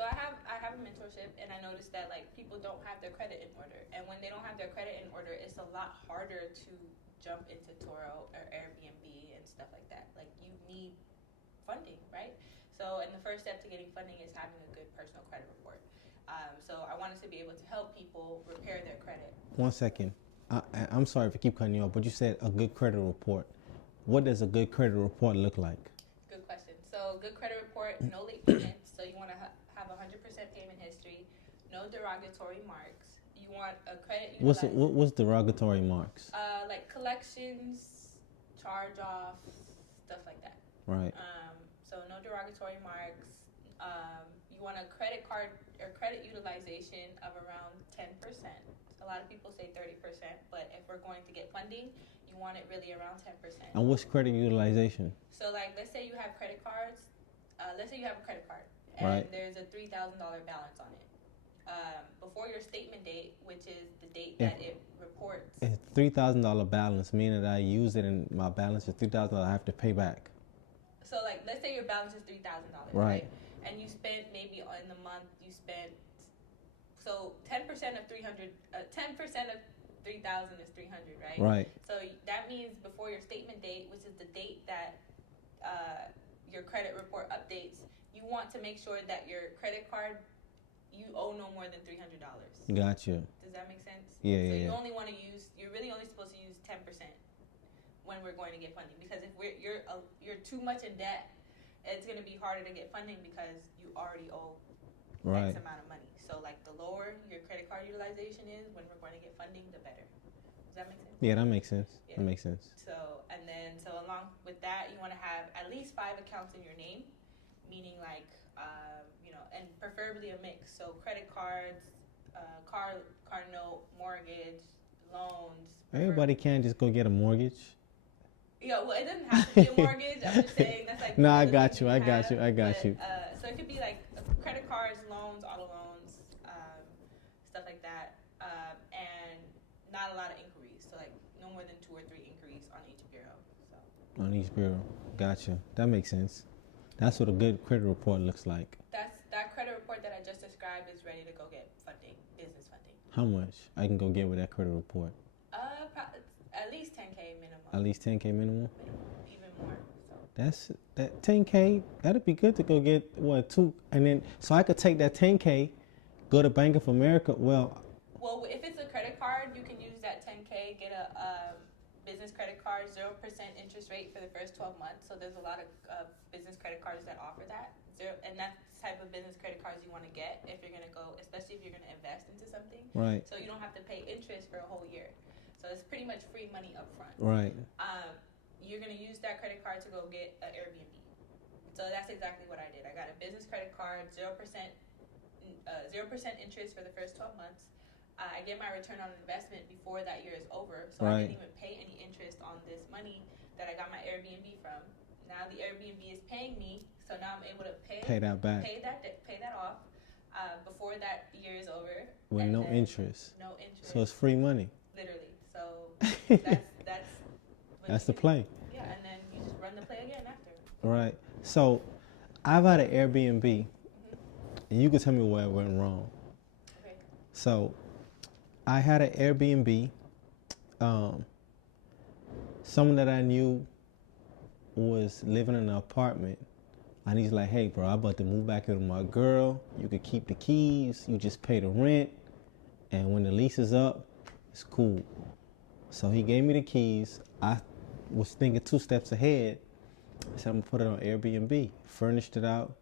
I have a mentorship, and I noticed that like people don't have their credit in order, and when they don't have their credit in order, it's a lot harder to jump into Turo or Airbnb and stuff like that. Like you need funding, right? So, and the first step to getting funding is having a good personal credit report. So I wanted to be able to help people repair their credit. 1 second. I'm sorry if I keep cutting you off, but you said a good credit report. What does a good credit report look like? Good question. So, good credit report, no late payments. So you want to have 100% payment history, no derogatory marks. You want a credit utilization. What's derogatory marks? Like collections, charge-off, stuff like that. Right. So no derogatory marks. You want a credit card or credit utilization of around 10%. A lot of people say 30%, but if we're going to get funding, you want it really around 10%. And what's credit utilization? So like, let's say you have credit cards. Let's say you have a credit card and there's a $3,000 balance on it. Before your statement date, which is the date that it reports. It's $3,000 balance, meaning that I use it and my balance is $3,000 I have to pay back. So like, let's say your balance is $3,000, right? And you spent maybe in the month you spent. So 10% of 300, 10% of 3,000 is 300, right? Right. So that means before your statement date, which is the date that your credit report updates, you want to make sure that your credit card, you owe no more than $300. Gotcha. Does that make sense? Yeah. So you only want to use, you're really only supposed to use 10% when we're going to get funding, because if you're too much in debt, it's going to be harder to get funding because you already owe X amount of money. So like the lower your credit card utilization is when we're going to get funding, the better. Does that make sense? Yeah, that makes sense. Yeah. That makes sense. So along with that, you want to have at least 5 accounts in your name, meaning like and preferably a mix. So credit cards, car note, mortgage, loans. Everybody can't just go get a mortgage. Yeah, well, it doesn't have to be a mortgage. I'm just saying that's like. No, I got you. I got you. So it could be like credit cards, loans, auto loans, stuff like that, and not a lot of inquiries. So like no more than 2 or 3 inquiries on each bureau. So. On each bureau, gotcha. That makes sense. That's what a good credit report looks like. That Scribe is ready to go get funding, business funding. How much I can go get with that credit report? At least 10K minimum. At least 10K minimum. Even more. So. That's that 10K. That'd be good to go get two, and then so I could take that 10K, go to Bank of America. Well, if it's a credit card, you can use that 10K, get a business credit card, 0% interest rate for the first 12 months. So there's a lot of business credit cards that offer that. And that's the type of business credit cards you want to get if you're going to go, especially if you're going to invest into something. Right. So you don't have to pay interest for a whole year. So it's pretty much free money up front. Right. You're going to use that credit card to go get an Airbnb. So that's exactly what I did. I got a business credit card, 0% interest for the first 12 months. I get my return on investment before that year is over, so I didn't even pay any interest on this money that I got my Airbnb from. Now the Airbnb is paying me, so now I'm able to pay that back, pay that off before that year is over. With no interest. No interest. So it's free money. Literally. So that's the play. Yeah, and then you just run the play again after. Right. So I've had an Airbnb, and you can tell me where it went wrong. Okay. So I had an Airbnb. Someone that I knew was living in an apartment, and he's like, "Hey, bro, I'm about to move back in with my girl. You could keep the keys. You just pay the rent, and when the lease is up, it's cool." So he gave me the keys. I was thinking 2 steps ahead. I said, "I'm gonna put it on Airbnb." Furnished it out,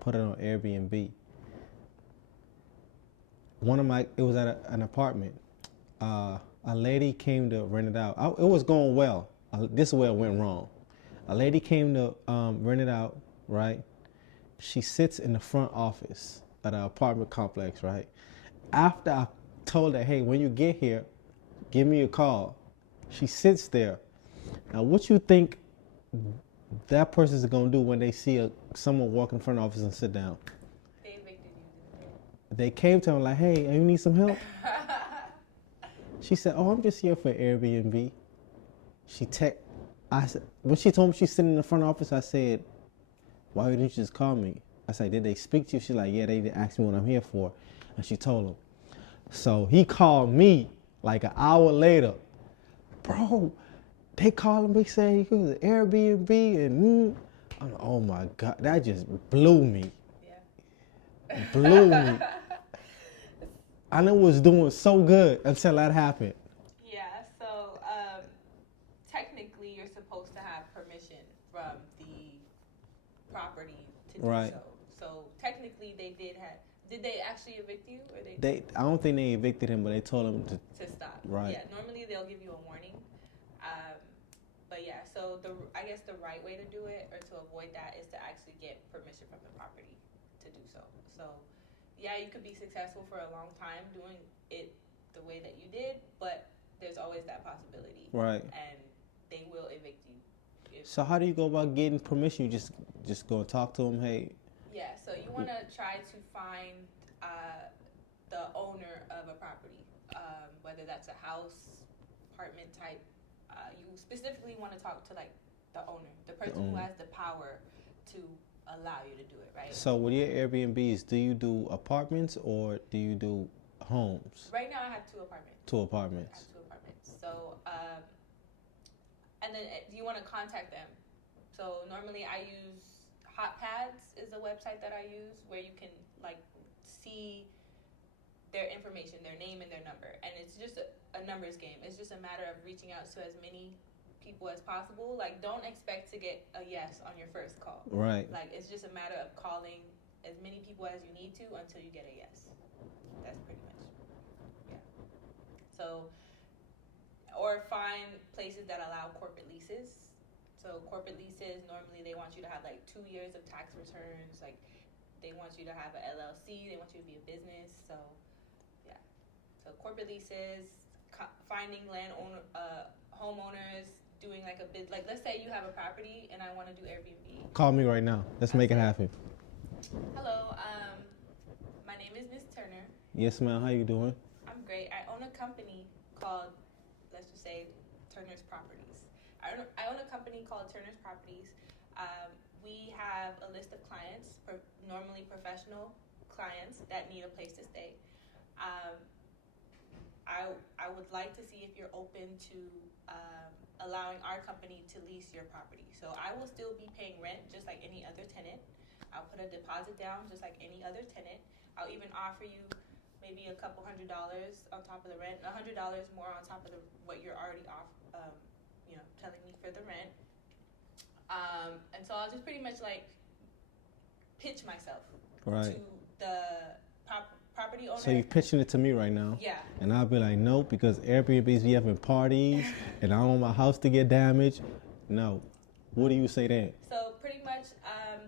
put it on Airbnb. It was at an apartment. A lady came to rent it out. It was going well. This is where it went wrong. A lady came to rent it out, right? She sits in the front office at an apartment complex, right? After I told her, "Hey, when you get here, give me a call," she sits there. Now, what you think that person's gonna do when they see someone walk in front of the office and sit down? They evicted you. They came to her like, "Hey, you need some help?" She said, "Oh, I'm just here for Airbnb." When she told me she's sitting in the front office, I said, "Why didn't you just call me?" I said, "Did they speak to you?" She's like, "Yeah, they asked me what I'm here for." And she told him. So he called me like an hour later. "Bro, they calling me saying it was an Airbnb and I'm like, oh my God, that just blew me. Yeah. Blew me. I know it was doing so good until that happened. Yeah, so technically you're supposed to have permission from the property to do so. So technically they did they actually evict you? Or I don't think they evicted him, but they told him to stop. Right. Yeah, normally they'll give you a warning. But yeah, so I guess the right way to do it or to avoid that is to actually get permission from the property to do so. So yeah, you could be successful for a long time doing it the way that you did, but there's always that possibility. Right. And they will evict you. So how do you go about getting permission? You just go and talk to them, "Hey." Yeah, so you want to try to find the owner of a property, whether that's a house, apartment type. You specifically want to talk to like the owner, the person who has the power to allow you to do it, right? So with your Airbnbs, do you do apartments or do you do homes? Right now I have 2 apartments. 2 apartments. I have 2 apartments. So, and then you want to contact them. So normally I use Hotpads is a website that I use where you can like see their information, their name and their number. And it's just a numbers game. It's just a matter of reaching out to as many people as possible. Like, don't expect to get a yes on your first call. Right. Like, it's just a matter of calling as many people as you need to until you get a yes. That's pretty much, yeah. So, or find places that allow corporate leases. So corporate leases, normally they want you to have like 2 years of tax returns. Like, they want you to have an LLC. They want you to be a business. So, yeah. So corporate leases, finding homeowners, doing like a bit, like let's say you have a property and I want to do Airbnb. Call me right now. Let's make it happen. Hello, my name is Miss Turner. Yes, ma'am. How you doing? I'm great. I own a company called, let's just say, Turner's Properties. I own a company called Turner's Properties. We have a list of clients, normally professional clients that need a place to stay. Um, I would like to see if you're open to allowing our company to lease your property. So I will still be paying rent just like any other tenant. I'll put a deposit down just like any other tenant. I'll even offer you maybe a couple $100 on top of the rent, $100 more on top of what you're already telling me for the rent. And so I'll just pretty much like pitch myself Right. to the property owner. So you're pitching it to me right now? Yeah. And I'll be like, nope, because Airbnbs be having parties, and I don't want my house to get damaged. No. What do you say then? So pretty much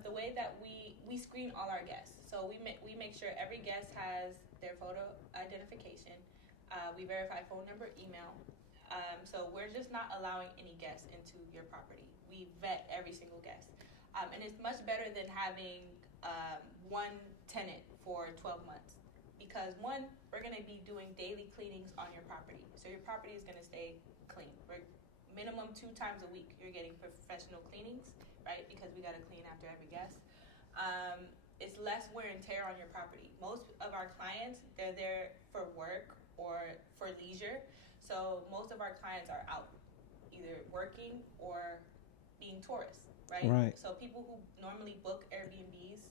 the way that we screen all our guests. So we make sure every guest has their photo identification. We verify phone number, email. So we're just not allowing any guests into your property. We vet every single guest. And it's much better than having one tenant for 12 months. Because one, we're going to be doing daily cleanings on your property. So your property is going to stay clean. We're minimum 2 times a week you're getting professional cleanings, right? Because we got to clean after every guest. It's less wear and tear on your property. Most of our clients, they're there for work or for leisure. So most of our clients are out either working or being tourists, right? Right. So people who normally book Airbnbs,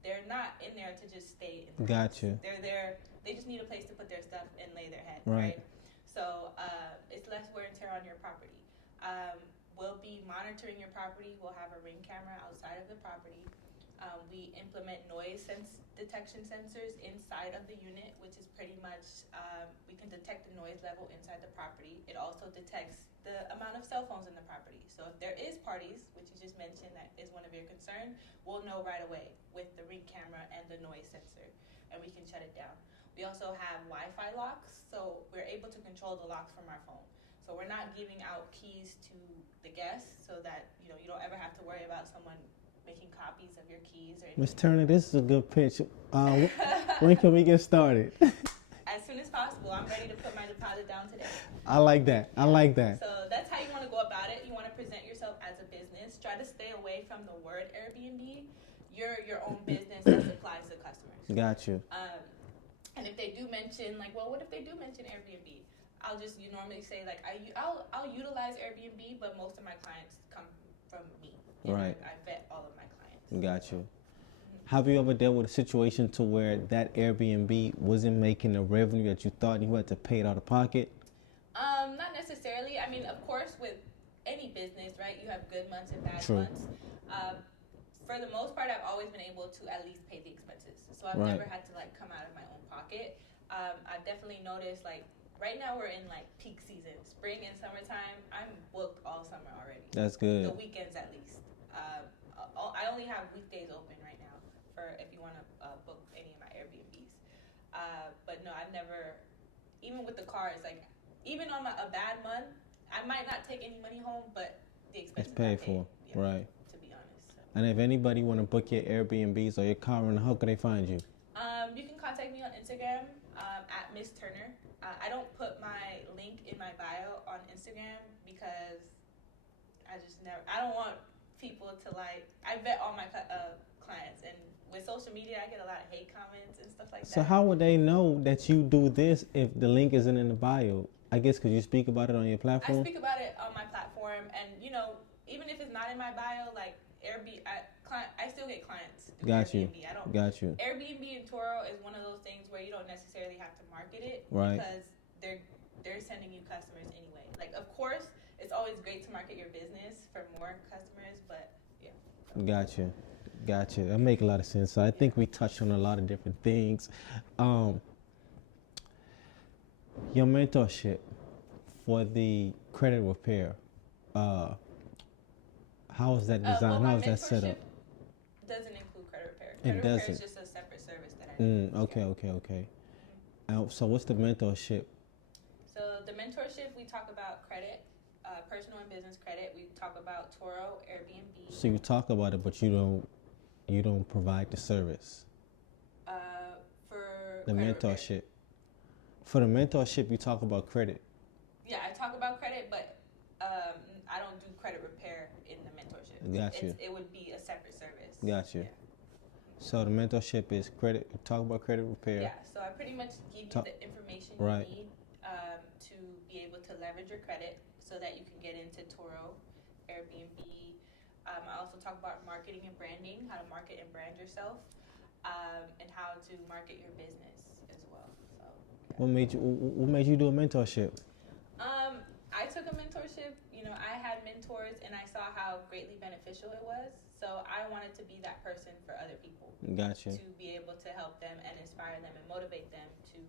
they're not in there to just stay in the Gotcha. house. They're there, they just need a place to put their stuff and lay their head, Right. right? So it's less wear and tear on your property. We'll be monitoring your property. We'll have a ring camera outside of the property. We implement noise detection sensors inside of the unit, which is pretty much, we can detect the noise level inside the property. It also detects the amount of cell phones in the property. So if there is parties, which you just mentioned that is one of your concerns, we'll know right away with the ring camera and the noise sensor, and we can shut it down. We also have Wi-Fi locks, so we're able to control the locks from our phone. So we're not giving out keys to the guests so that you don't ever have to worry about someone making copies of your keys or anything. Ms. Turner, this is a good pitch. When can we get started? As soon as possible. I'm ready to put my deposit down today. I like that. I like that. So that's how you want to go about it. You want to present yourself as a business. Try to stay away from the word Airbnb. You're your own business that supplies to customers. Got you. And if they do mention, like, well, what if they do mention Airbnb? You normally say, like, I'll utilize Airbnb, but most of my clients come from me. Right. I vet all of my clients. Got you. Have you ever dealt with a situation to where that Airbnb wasn't making the revenue that you thought and you had to pay it out of pocket? Not necessarily. I mean, of course, with any business, right, you have good months and bad True. months. For the most part, I've always been able to at least pay the expenses. So I've Right. never had to, like, come out of my own pocket. I've definitely noticed, like, right now we're in, like, peak season. Spring and summertime, I'm booked all summer already. That's good. The weekends at least. I only have weekdays open right now for if you want to book any of my Airbnbs. But no, I've never, even with the cars, like, even on a bad month, I might not take any money home, but the expenses It's paid are for. yeah, Right. to be honest. So. And if anybody want to book your Airbnbs or your car rental, how can they find you? You can contact me on Instagram at Miss Turner. I don't put my link in my bio on Instagram because I don't want people to, like, I vet all my clients, and with social media I get a lot of hate comments and stuff like that. So how would they know that you do this if the link isn't in the bio? I guess because you speak about it on your I platform? speak about it on my platform, and even if it's not in my bio, like Airbnb, I still get clients through Got you. Airbnb. I don't. Got you. Airbnb and Turo is one of those things where you don't necessarily have to market it Right. because they're sending you customers anyway. Like, of course, it's always great to market your business for more customers, but yeah. Got you. That make a lot of sense. So I think we touched on a lot of different things. Your mentorship for the credit repair, how is that designed? Well, how is that set up? Doesn't include credit repair. It Credit repair doesn't. is just a separate service that I do. Okay. So what's the mentorship? So the mentorship, we talk about credit, personal and business credit. We talk about Turo, Airbnb. So you talk about it, but you don't provide the service. For The credit repair. mentorship. For the mentorship, you talk about credit. Yeah, I talk about credit, but I don't do credit repair in the mentorship. Got you. It would be a separate service. Got you. Yeah. So the mentorship is credit. Talk about credit repair. Yeah, so I pretty much give you the information Right. you need to be able to leverage your credit so that you can get into Turo, Airbnb. I also talk about marketing and branding, how to market and brand yourself, and how to market your business as well. So, yeah. What made you do a mentorship? I took a mentorship. You know, I had mentors, and I saw how greatly beneficial it was. So I wanted to be that person for other people. Gotcha. To be able to help them and inspire them and motivate them to,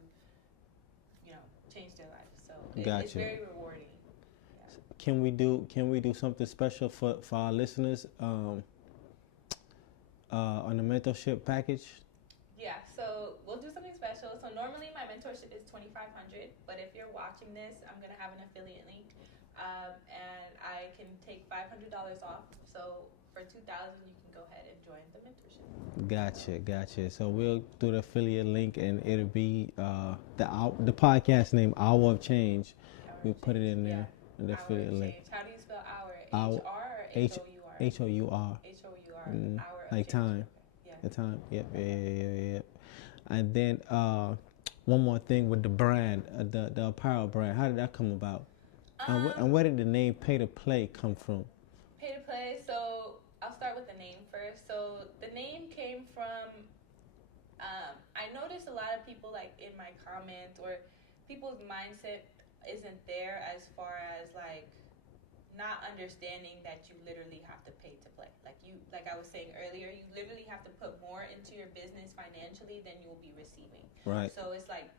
change their life. So it's very rewarding. Yeah. Can we do something special for our listeners on the mentorship package? Yeah, so we'll do something special. So normally my mentorship is $2,500, but if you're watching this, I'm gonna have an affiliate link, and I can take $500 off. So for $2,000, you can go ahead and join the mentorship. Gotcha. So we'll do the affiliate link, and it'll be the podcast name, Hour of Change. We'll put it in there, in the affiliate link. How do you spell hour? HR or H-O-U-R? H-O-U-R. H-O-U-R. Mm, Hour of like change. time. Yeah. The time. Yep. And then one more thing with the brand, the apparel brand. How did that come about? And where did the name Pay to Play come from? Pay to Play. So I'll start with the name first. So the name came from. I noticed a lot of people, like in my comments, or people's mindset isn't there as far as like not understanding that you literally have to pay to play. Like I was saying earlier, you literally have to put more into your business financially than you'll be receiving. Right. So it's like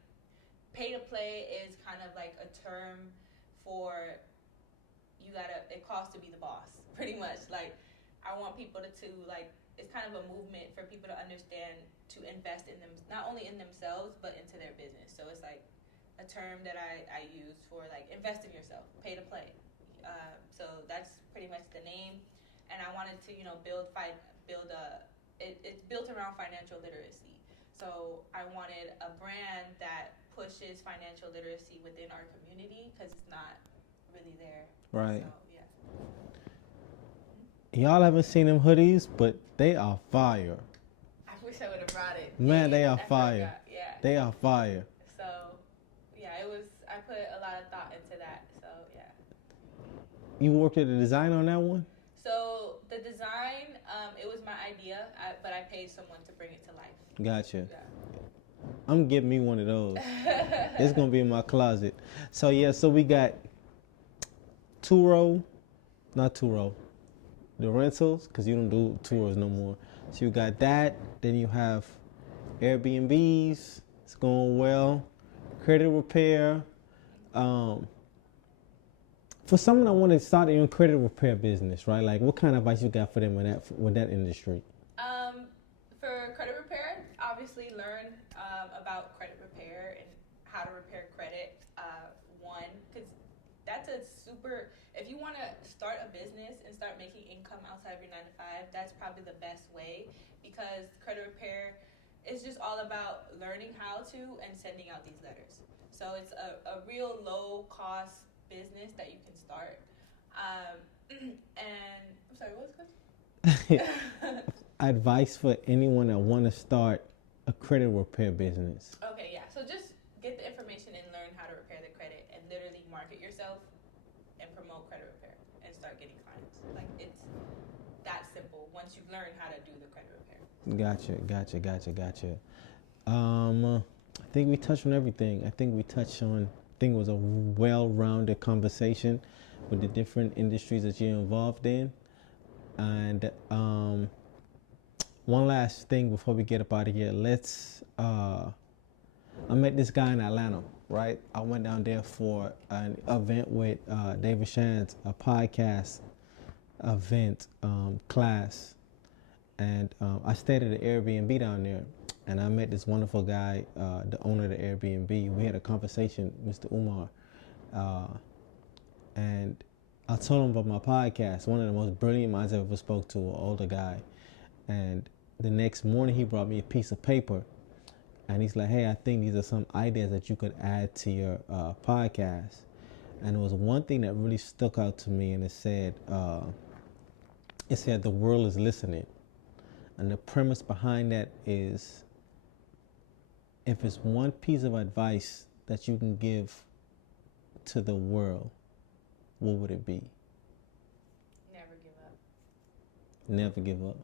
pay to play is kind of like a term for it costs to be the boss, pretty much. Like I want people to like, it's kind of a movement for people to understand to invest in them, not only in themselves but into their business. So it's like a term that I use for like invest in yourself, pay to play. So that's pretty much the name, and I wanted to it's built around financial literacy. So I wanted a brand that pushes financial literacy within our community because it's not really there. Right. So, Y'all haven't seen them hoodies, but they are fire. I wish I would have brought it. Man, they are fire. Yeah. They are fire. So, yeah, I put a lot of thought into that. So, yeah. You worked at the design on that one? So, the design, it was my idea, but I paid someone to bring it to life. Gotcha. Yeah. I'm getting me one of those. It's going to be in my closet. So we got not Turo, the rentals, because you don't do Turos no more. So you got that. Then you have Airbnbs. It's going well. Credit repair. For someone that want to start their own credit repair business, right? Like, what kind of advice you got for them with that industry? For credit repair, obviously learn about credit repair and how to repair credit. Because that's if you want to start a business and start making income outside of your 9 to 5, that's probably the best way, because credit repair is just all about learning how to and sending out these letters. So it's a real low cost business that you can start. And I'm sorry, what was the question? Advice for anyone that want to start a credit repair business. Okay, yeah. So just get the information and learn how to repair the credit, and literally market yourself and promote credit repair and start getting clients. Like, it's that simple once you learn how to do the credit repair. Gotcha. I think we touched on everything. I think it was a well-rounded conversation with the different industries that you're involved in. And one last thing before we get up out of here. I met this guy in Atlanta, right? I went down there for an event with David Shands, a podcast event class. And I stayed at an Airbnb down there. And I met this wonderful guy, the owner of the Airbnb. We had a conversation, Mr. Umar. And I told him about my podcast, one of the most brilliant minds I ever spoke to, an older guy. And the next morning, he brought me a piece of paper. And he's like, hey, I think these are some ideas that you could add to your podcast. And there was one thing that really stuck out to me, and it said, the world is listening. And the premise behind that is, if it's one piece of advice that you can give to the world, what would it be? Never give up. Never give up.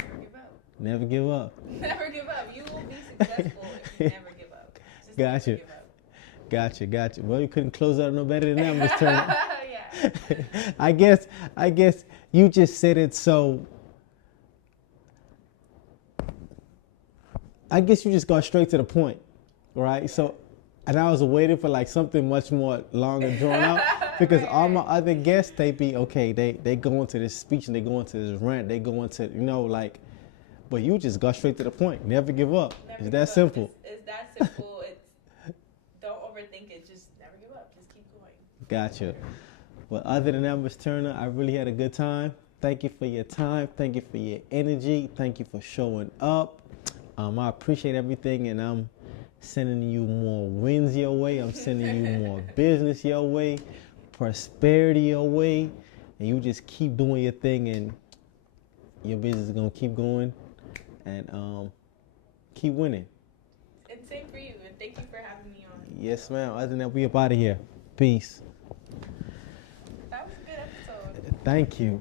Never give up. Never give up. Never give up. You will be successful if you never give up. Just Gotcha. Never give up. Gotcha. Well, you couldn't close out no better than that, Miss Turner. Yeah. I guess you just said it so. I guess you just got straight to the point, right? So, and I was waiting for like something much more long and drawn out, because all my other guests, they go into this speech and they go into this rant, they go into, like, but you just got straight to the point. Never give up. It's that simple. It's that simple. Don't overthink it. Just never give up. Just keep going. Gotcha. Well, other than that, Miss Turner, I really had a good time. Thank you for your time. Thank you for your energy. Thank you for showing up. I appreciate everything, and I'm sending you more wins your way. I'm sending you more business your way, prosperity your way, and you just keep doing your thing, and your business is gonna keep going, and keep winning. And same for you, and thank you for having me on. Yes, ma'am. Other than that, we up out of here. Peace. That was a good episode. Thank you.